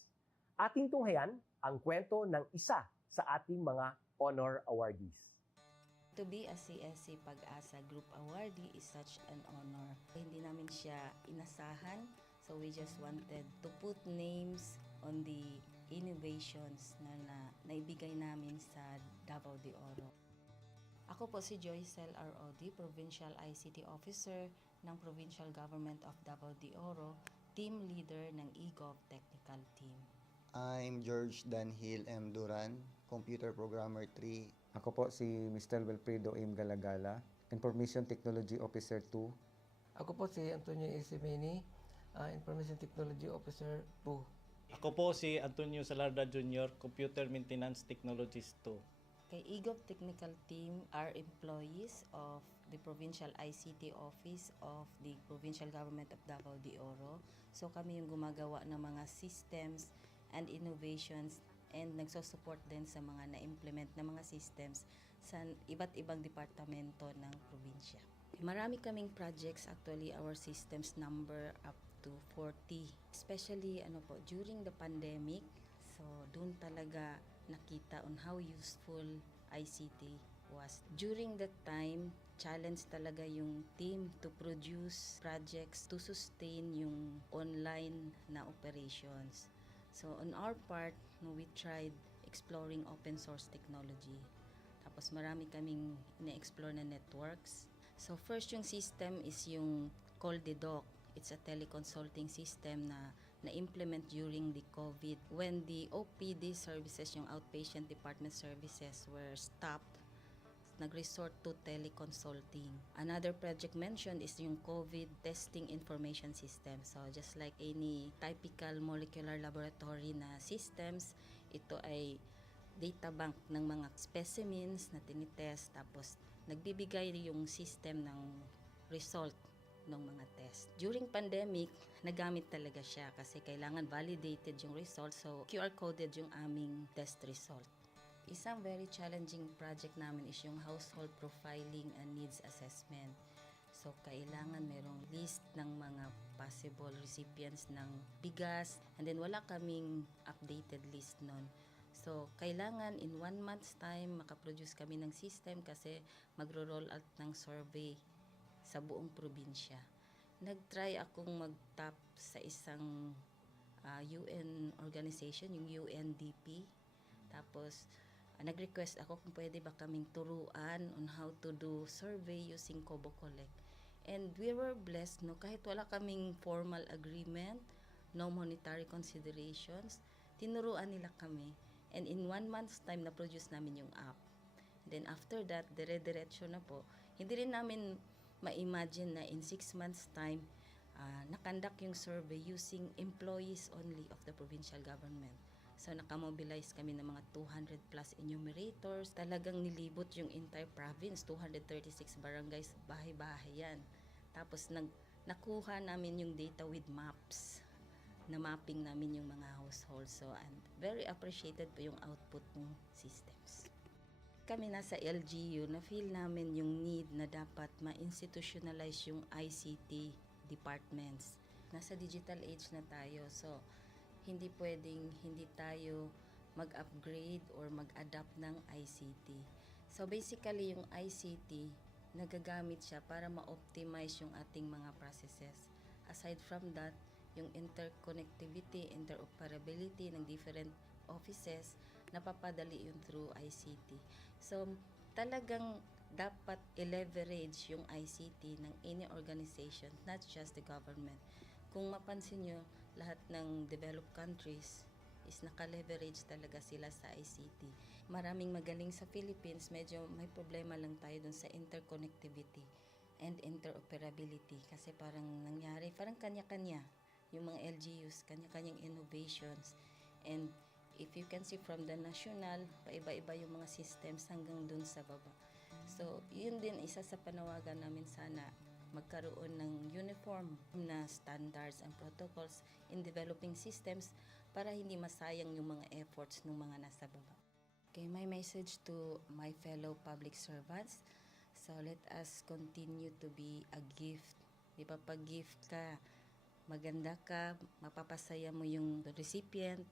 ating tunghayan ang kwento ng isa sa ating mga honor awardees. To be a CSC Pag-asa Group Awardee is such an honor. Hindi namin siya inasahan, so we just wanted to put names on the innovations na naibigay namin sa Davao de Oro. Ako po si Joycel R.O.D., Provincial ICT Officer ng Provincial Government of Davao de Oro, Team Leader ng eGov Technical Team. I'm George Danhil M. Duran, Computer Programmer 3. Ako po si Mr. Wilfredo M. Galagala, Information Technology Officer 2. Ako po si Antonio Isimeni, Information Technology Officer 2. Ako po si Antonio Salarda Jr., Computer Maintenance Technologist 2. Kay eGov Technical Team are employees of the Provincial ICT Office of the Provincial Government of Davao de Oro. So kami yung gumagawa ng mga systems and innovations and nagsusupport din sa mga na-implement na mga systems sa iba't ibang departamento ng probinsya. Marami kaming projects, actually our systems number up to 40. Especially during the pandemic, so doon talaga nakita on how useful ICT was. During that time, challenge talaga yung team to produce projects to sustain yung online na operations. So on our part, we tried exploring open source technology. Tapos marami kaming ina-explore na networks. So first yung system is yung CallDedoc. It's a teleconsulting system na na-implement during the COVID. When the OPD services, yung outpatient department services were stopped, nag-resort to teleconsulting. Another project mentioned is yung COVID testing information system. So just like any typical molecular laboratory na systems, ito ay data bank ng mga specimens na tinitest, tapos nagbibigay yung system ng result ng mga test. During pandemic, nagamit talaga siya kasi kailangan validated yung result, so QR coded yung aming test result. Isang very challenging project namin is yung household profiling and needs assessment. So, kailangan merong list ng mga possible recipients ng bigas, and then wala kaming updated list nun. So, kailangan in 1 month's time makaproduce kami ng system kasi magro-roll out ng survey sa buong probinsya. Nag-try akong mag-tap sa isang UN organization, yung UNDP. Tapos, nag-request ako kung pwede ba kaming turuan on how to do survey using Kobo Collect. And we were blessed, kahit wala kaming formal agreement, no monetary considerations, tinuruan nila kami. And in 1 month's time, na-produce namin yung app. Then after that, dire-diretso na po. Hindi rin namin ma-imagine na in 6 months' time, nakandak yung survey using employees only of the provincial government. So, nakamobilize kami ng mga 200 plus enumerators. Talagang nilibot yung entire province, 236 barangays, bahay-bahay yan. Tapos, nakuha namin yung data with maps. Na mapping namin yung mga households. So, and very appreciated po yung output ng systems. Kami nasa LGU, na-feel namin yung need na dapat ma-institutionalize yung ICT departments. Nasa digital age na tayo, so hindi pwedeng hindi tayo mag-upgrade or mag-adapt ng ICT. So basically, yung ICT, nagagamit siya para ma-optimize yung ating mga processes. Aside from that, yung interconnectivity, interoperability ng different offices, napapadali yun through ICT. So talagang dapat i-leverage yung ICT ng any organization, not just the government. Kung mapansin nyo, lahat ng developed countries is naka-leverage talaga sila sa ICT. Maraming magaling sa Philippines, medyo may problema lang tayo dun sa interconnectivity and interoperability kasi parang nangyari, parang kanya-kanya yung mga LGUs, kanya-kanyang innovations. And if you can see from the national, paiba-iba yung mga systems hanggang dun sa baba. So, yun din isa sa panawagan namin sana magkaroon ng uniform na standards and protocols in developing systems para hindi masayang yung mga efforts ng mga nasa baba. Okay, my message to my fellow public servants, so let us continue to be a gift. Di ba, pag gift ka, maganda ka, mapapasaya mo yung recipient,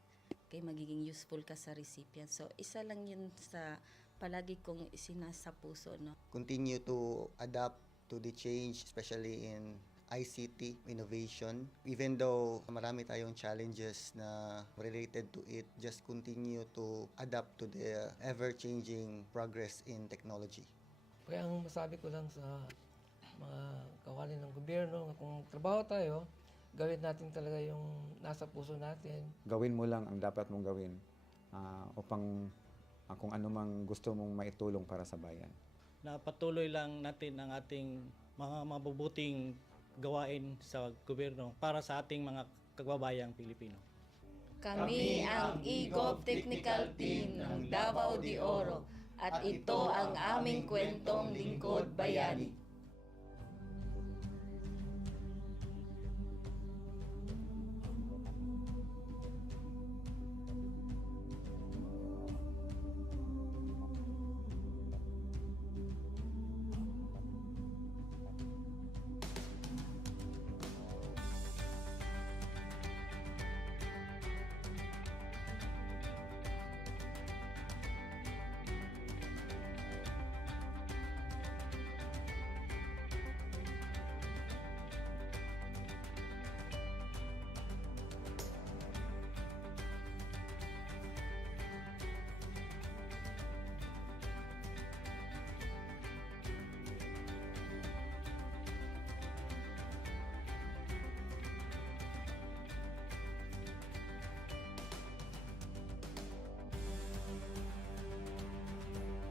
kay magiging useful ka sa recipient. So, isa lang yun sa palagi kong isinasa puso, no? Continue to adapt to the change, especially in ICT innovation. Even though marami tayong challenges na related to it, just continue to adapt to the ever-changing progress in technology. Kaya ang masabi ko lang sa mga kawani ng gobyerno, kung trabaho tayo, gawin natin talaga yung nasa puso natin. Gawin mo lang ang dapat mong gawin upang kung ano mang gusto mong maitulong para sa bayan. Na patuloy lang natin ang ating mga mabubuting gawain sa gobyerno para sa ating mga kababayang Pilipino. Kami ang EGOV Technical Team ng Davao de Oro at ito ang aming kwentong lingkod bayani.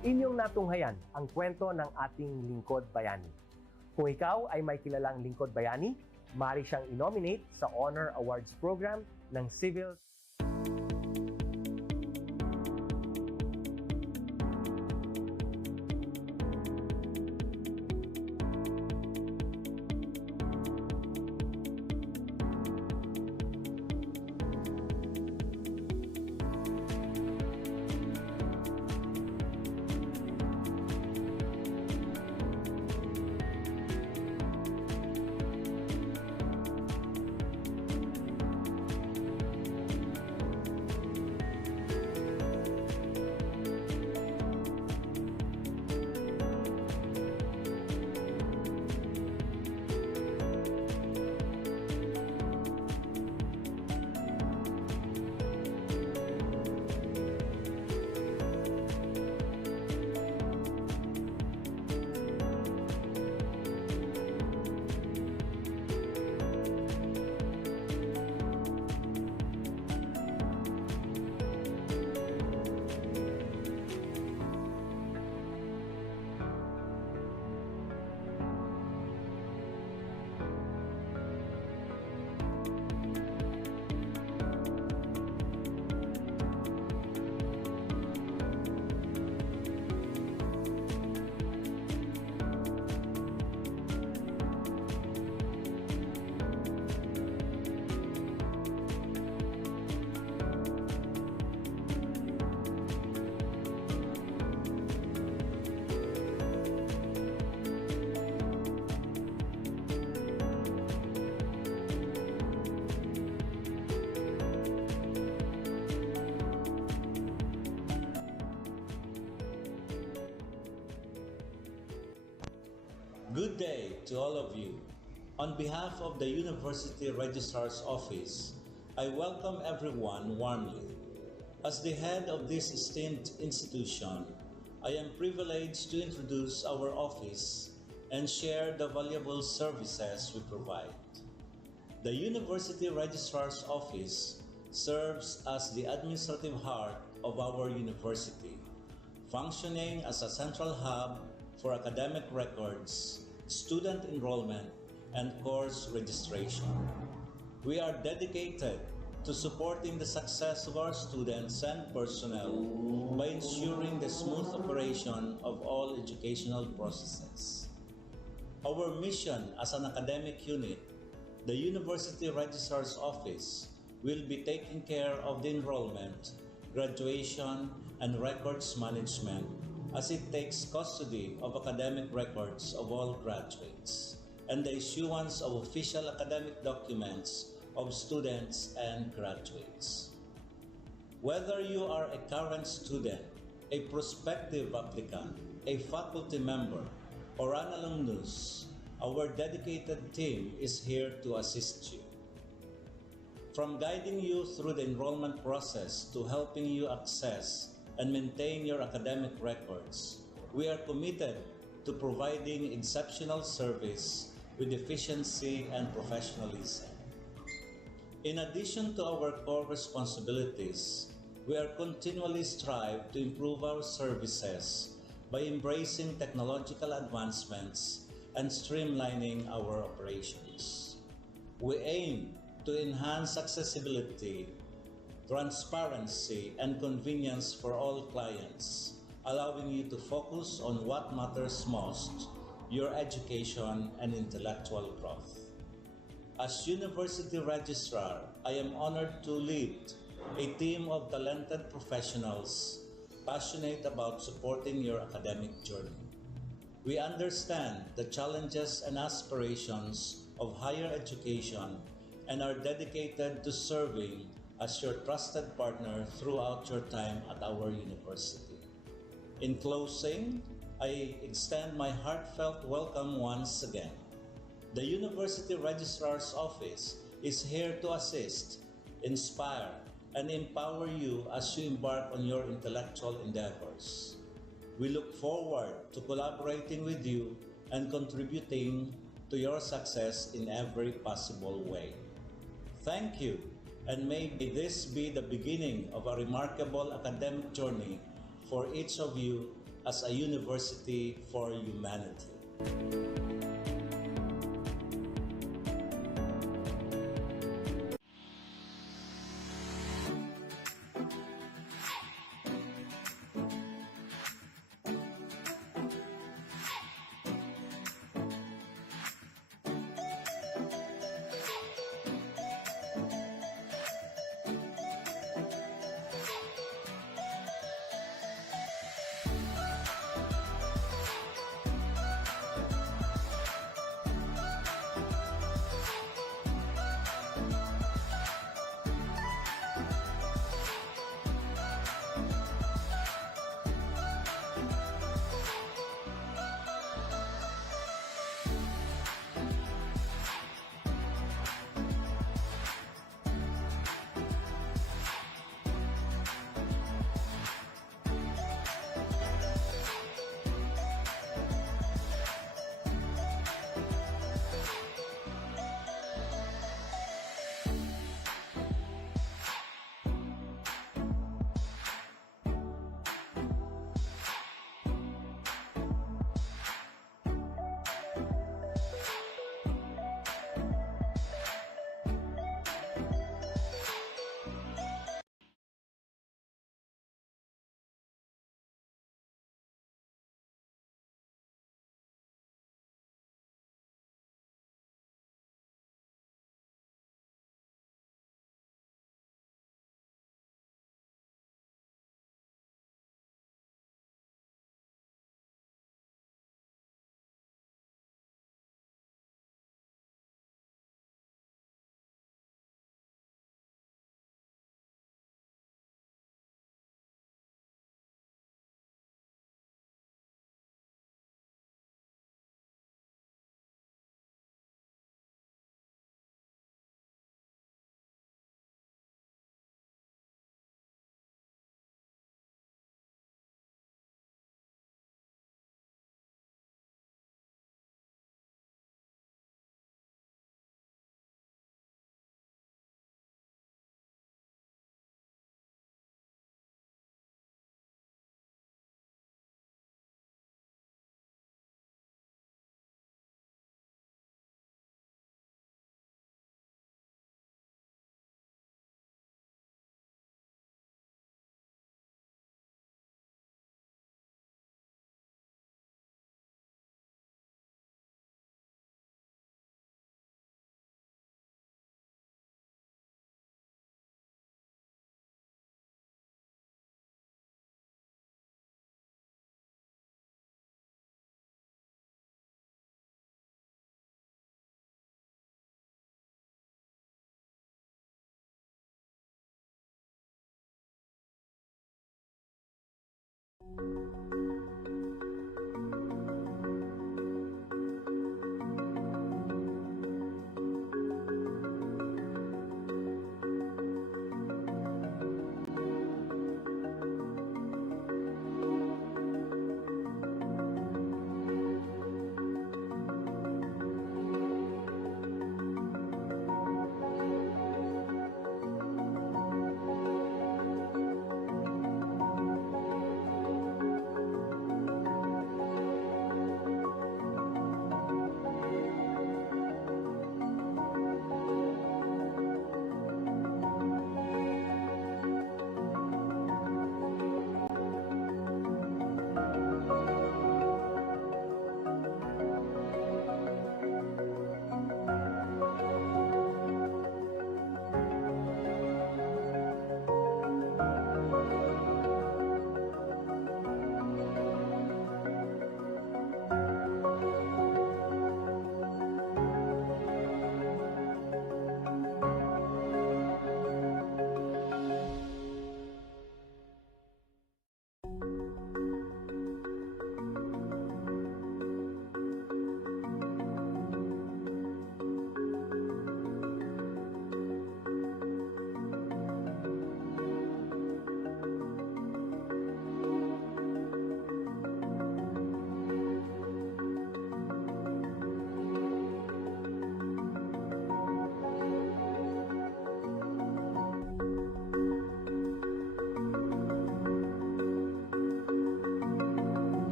Inyong natunghayan ang kwento ng ating lingkod bayani. Kung ikaw ay may kilalang lingkod bayani, maaari siyang i-nominate sa Honor Awards Program ng Civil Good day to all of you. On behalf of the University Registrar's Office, I welcome everyone warmly. As the head of this esteemed institution, I am privileged to introduce our office and share the valuable services we provide. The University Registrar's Office serves as the administrative heart of our university, functioning as a central hub for academic records, student enrollment, and course registration. We are dedicated to supporting the success of our students and personnel by ensuring the smooth operation of all educational processes. Our mission as an academic unit, the University Registrar's Office, will be taking care of the enrollment, graduation, and records management as it takes custody of academic records of all graduates and the issuance of official academic documents of students and graduates. Whether you are a current student, a prospective applicant, a faculty member, or an alumnus, our dedicated team is here to assist you. From guiding you through the enrollment process to helping you access and maintain your academic records, we are committed to providing exceptional service with efficiency and professionalism. In addition to our core responsibilities, we are continually strive to improve our services by embracing technological advancements and streamlining our operations. We aim to enhance accessibility, transparency, and convenience for all clients, allowing you to focus on what matters most, your education and intellectual growth. As University Registrar, I am honored to lead a team of talented professionals passionate about supporting your academic journey. We understand the challenges and aspirations of higher education and are dedicated to serving as your trusted partner throughout your time at our university. In closing, I extend my heartfelt welcome once again. The University Registrar's Office is here to assist, inspire, and empower you as you embark on your intellectual endeavors. We look forward to collaborating with you and contributing to your success in every possible way. Thank you, and may this be the beginning of a remarkable academic journey for each of you as a university for humanity.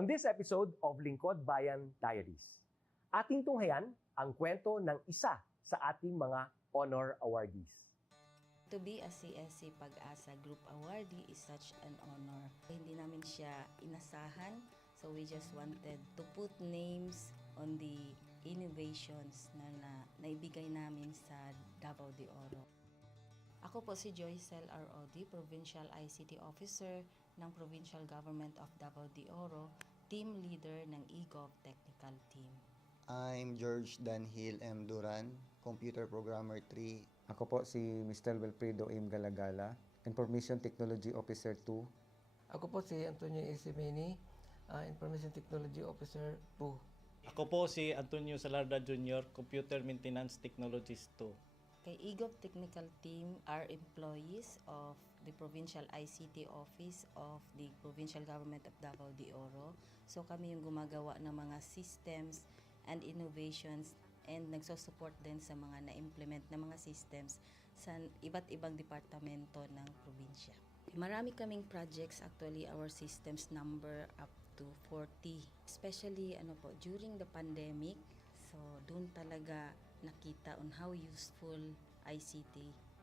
On this episode of Lingkod Bayan Diaries, ating tunghayan ang kwento ng isa sa ating mga honor awardees. To be a CSC Pag-asa Group Awardee is such an honor. Hindi namin siya inasahan, so we just wanted to put names on the innovations na naibigay namin sa Davao de Oro. Ako po si Joycel R. Odi, Provincial ICT Officer ng Provincial Government of Davao de Oro, Team Leader ng eGov Technical Team. I'm George Danhil M. Duran, Computer Programmer 3. Ako po si Mr. Wilfredo M. Galagala, Information Technology Officer 2. Ako po si Antonio Isimeni, Information Technology Officer 2. Ako po si Antonio Salarda Jr., Computer Maintenance Technologist 2. Kay eGov Technical Team are employees of the Provincial ICT Office of the Provincial Government of Davao de Oro. So kami yung gumagawa ng mga systems and innovations and nagsusupport din sa mga na-implement na mga systems sa iba't ibang departamento ng probinsya. Marami kaming projects, actually our systems number up to 40. Especially during the pandemic, so doon talaga nakita on how useful ICT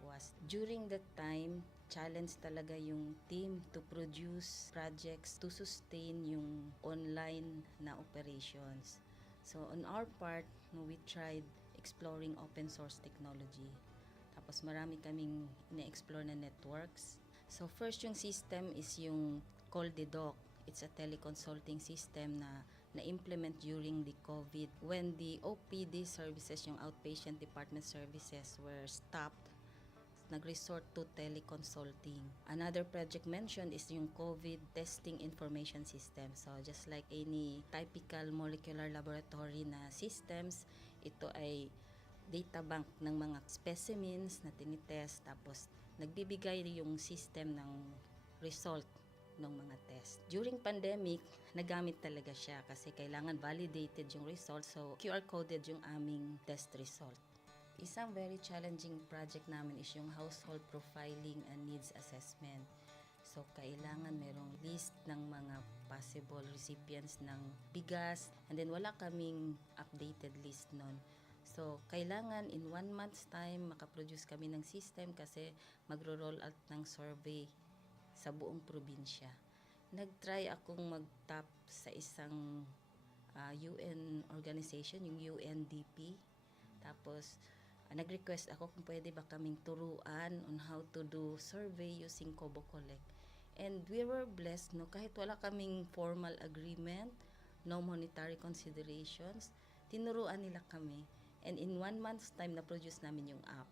was. During that time, challenge talaga yung team to produce projects to sustain yung online na operations. So on our part, we tried exploring open source technology. Tapos marami kaming ina-explore na networks. So first yung system is yung CallDedoc. It's a teleconsulting system na na-implement during the COVID when the OPD services, yung outpatient department services, were stopped. Nag-resort to teleconsulting. Another project mentioned is yung COVID testing information system. So just like any typical molecular laboratory na systems, ito ay data bank ng mga specimens na tinitest, tapos nagbibigay yung system ng result ng mga test. During pandemic, nagamit talaga siya kasi kailangan validated yung result, so QR coded yung aming test result. Isang very challenging project namin is yung household profiling and needs assessment. So, kailangan merong list ng mga possible recipients ng bigas, and then wala kaming updated list nun. So, kailangan in 1 month's time makaproduce kami ng system kasi magro-roll out ng survey sa buong probinsya. Nag-try akong mag-tap sa isang UN organization, yung UNDP. Tapos, nag-request ako kung pwede ba kaming turuan on how to do survey using Kobo Collect. And we were blessed, kahit wala kaming formal agreement, no monetary considerations, tinuruan nila kami. And in 1 month's time, na-produce namin yung app.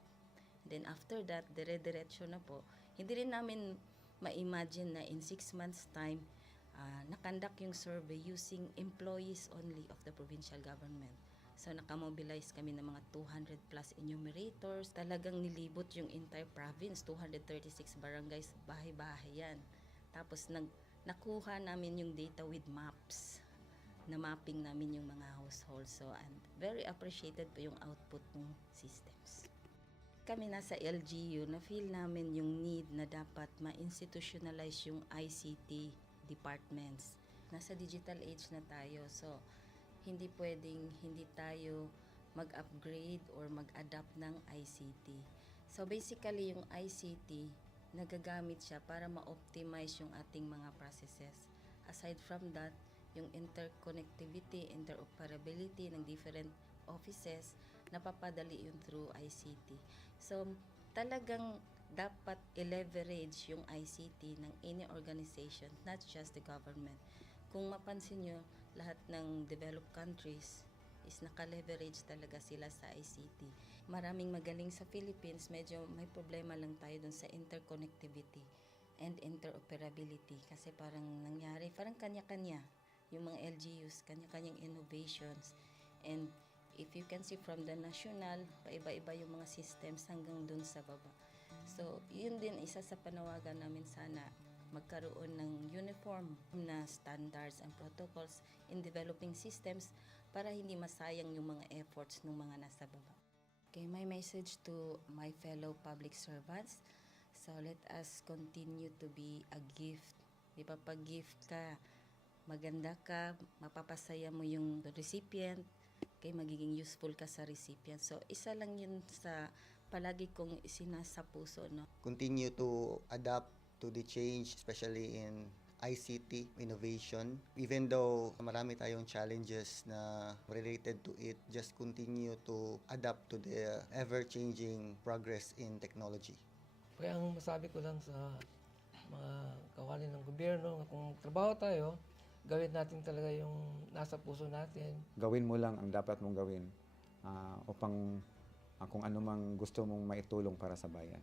Then after that, dire-diretso na po. Hindi rin namin ma-imagine na in 6 months' time, nakandak yung survey using employees only of the provincial government. So, nakamobilize kami ng mga 200 plus enumerators. Talagang nilibot yung entire province, 236 barangays, bahay-bahay yan. Tapos, nakuha namin yung data with maps. Na mapping namin yung mga households. So, and very appreciated po yung output ng systems. Kami nasa LGU, na-feel namin yung need na dapat ma-institutionalize yung ICT departments. Nasa digital age na tayo, so hindi pwedeng hindi tayo mag-upgrade or mag-adapt ng ICT. So basically, yung ICT, nagagamit siya para ma-optimize yung ating mga processes. Aside from that, yung interconnectivity, interoperability ng different offices, napapadali yun through ICT. So talagang dapat i-leverage yung ICT ng any organization, not just the government. Kung mapansin nyo, lahat ng developed countries is naka-leverage talaga sila sa ICT. Maraming magaling sa Philippines, medyo may problema lang tayo dun sa interconnectivity and interoperability kasi parang nangyari, parang kanya-kanya yung mga LGUs, kanya-kanyang innovations. And if you can see from the national, paiba-iba yung mga systems hanggang dun sa baba. So, yun din isa sa panawagan namin sana magkaroon ng uniform na standards and protocols in developing systems para hindi masayang yung mga efforts ng mga nasa baba. Okay, my message to my fellow public servants, so let us continue to be a gift. Di ba, pag gift ka, maganda ka, mapapasaya mo yung recipient, kay magiging useful ka sa recipient. So, isa lang yun sa palagi kong isinasa puso, no? Continue to adapt to the change, especially in ICT innovation. Even though marami tayong challenges na related to it, just continue to adapt to the ever-changing progress in technology. Kaya ang masabi ko lang sa mga kawani ng gobyerno, kung trabaho tayo, gawin natin talaga yung nasa puso natin. Gawin mo lang ang dapat mong gawin upang kung ano mang gusto mong maitulong para sa bayan.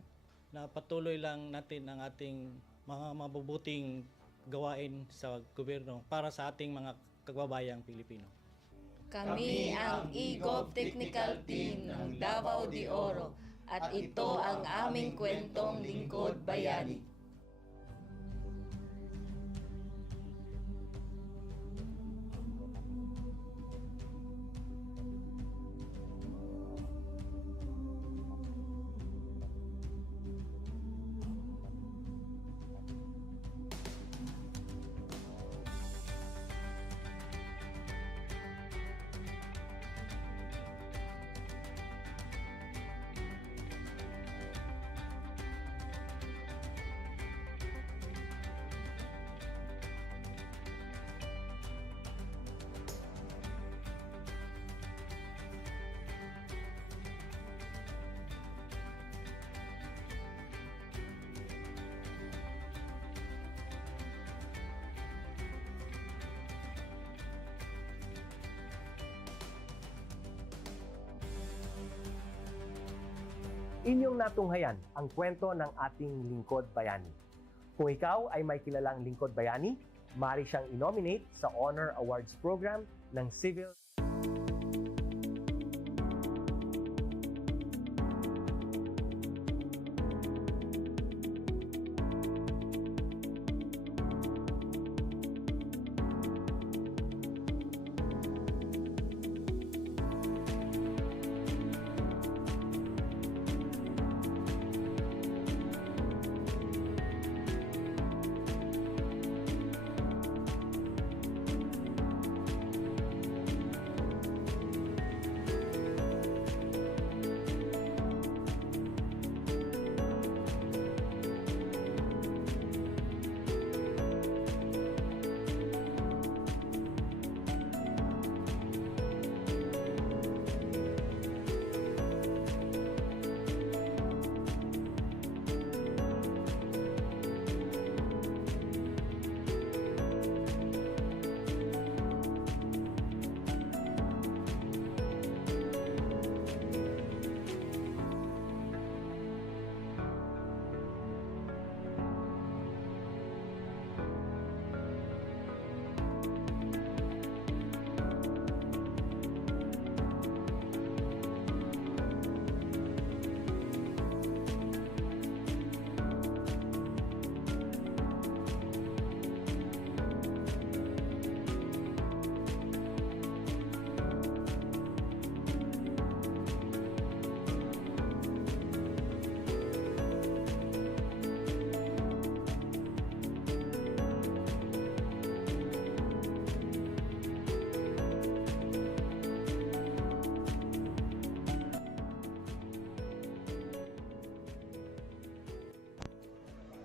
Na patuloy lang natin ang ating mga mabubuting gawain sa gobyerno para sa ating mga kababayang Pilipino. Kami ang eGov Technical Team ng Davao de Oro at ito ang aming kwentong lingkod bayani. Inyong natunghayan ang kwento ng ating lingkod bayani. Kung ikaw ay may kilalang lingkod bayani, maaari siyang i-nominate sa Honor Awards Program ng Civil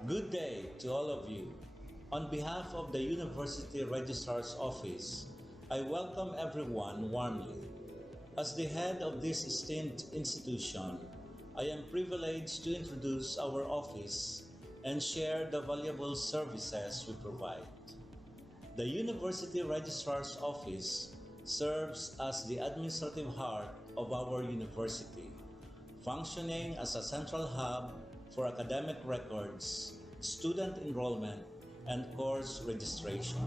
Good day to all of you. On behalf of the University Registrar's Office, I welcome everyone warmly. As the head of this esteemed institution, I am privileged to introduce our office and share the valuable services we provide. The University Registrar's Office serves as the administrative heart of our university, functioning as a central hub for academic records, student enrollment, and course registration.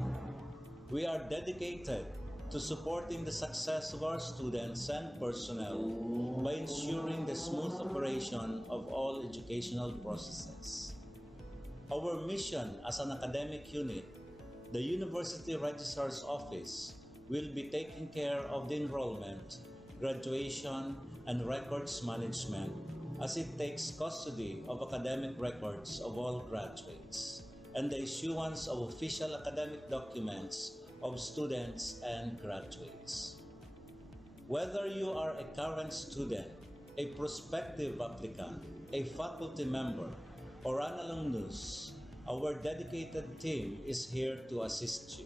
We are dedicated to supporting the success of our students and personnel by ensuring the smooth operation of all educational processes. Our mission as an academic unit, the University Registrar's Office, will be taking care of the enrollment, graduation, and records management as it takes custody of academic records of all graduates and the issuance of official academic documents of students and graduates. Whether you are a current student, a prospective applicant, a faculty member, or an alumnus, our dedicated team is here to assist you.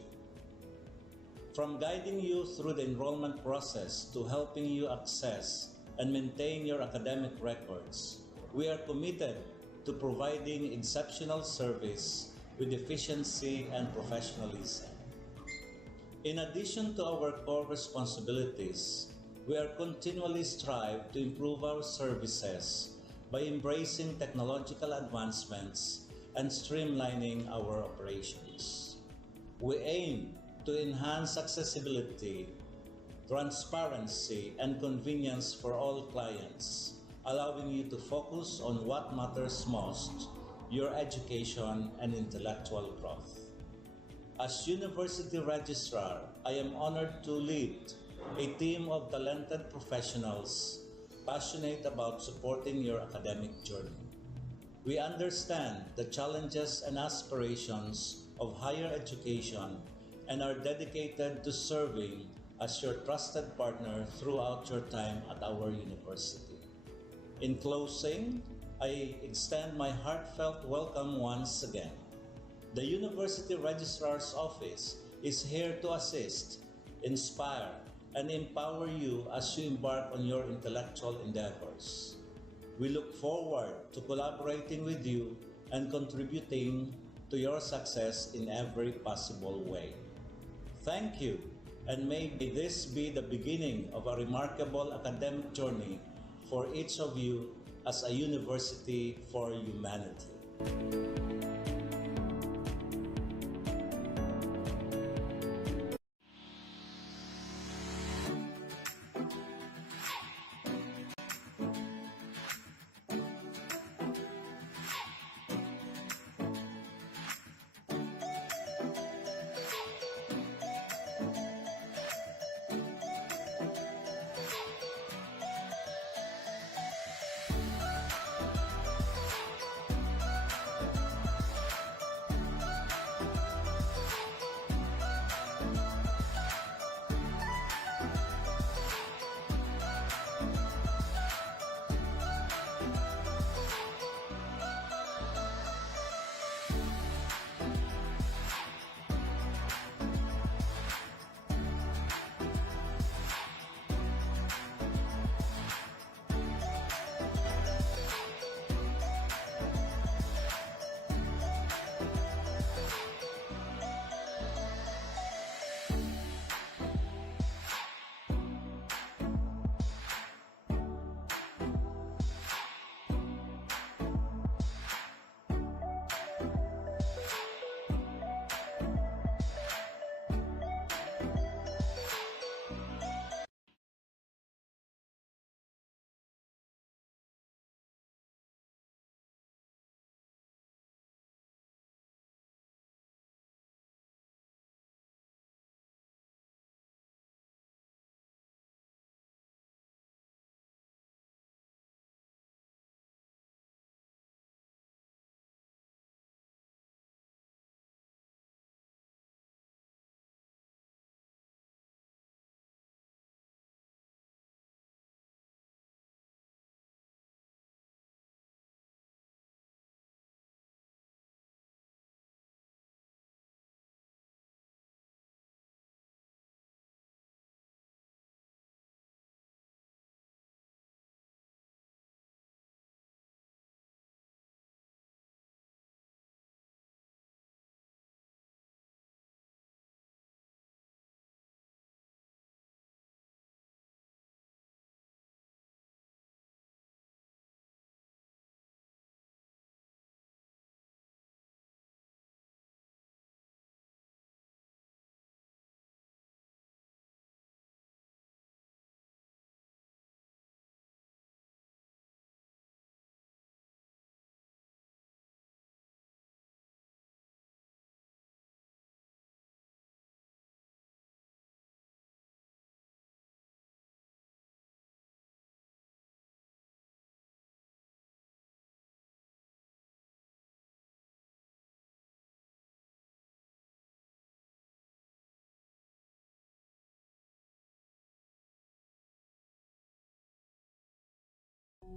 From guiding you through the enrollment process to helping you access and maintain your academic records, we are committed to providing exceptional service with efficiency and professionalism. In addition to our core responsibilities, we are continually strive to improve our services by embracing technological advancements and streamlining our operations. We aim to enhance accessibility, transparency, and convenience for all clients, allowing you to focus on what matters most, your education and intellectual growth. As University Registrar, I am honored to lead a team of talented professionals passionate about supporting your academic journey. We understand the challenges and aspirations of higher education and are dedicated to serving as your trusted partner throughout your time at our university. In closing, I extend my heartfelt welcome once again. The University Registrar's Office is here to assist, inspire, and empower you as you embark on your intellectual endeavors. We look forward to collaborating with you and contributing to your success in every possible way. Thank you, and may this be the beginning of a remarkable academic journey for each of you as a university for humanity.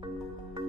Bye!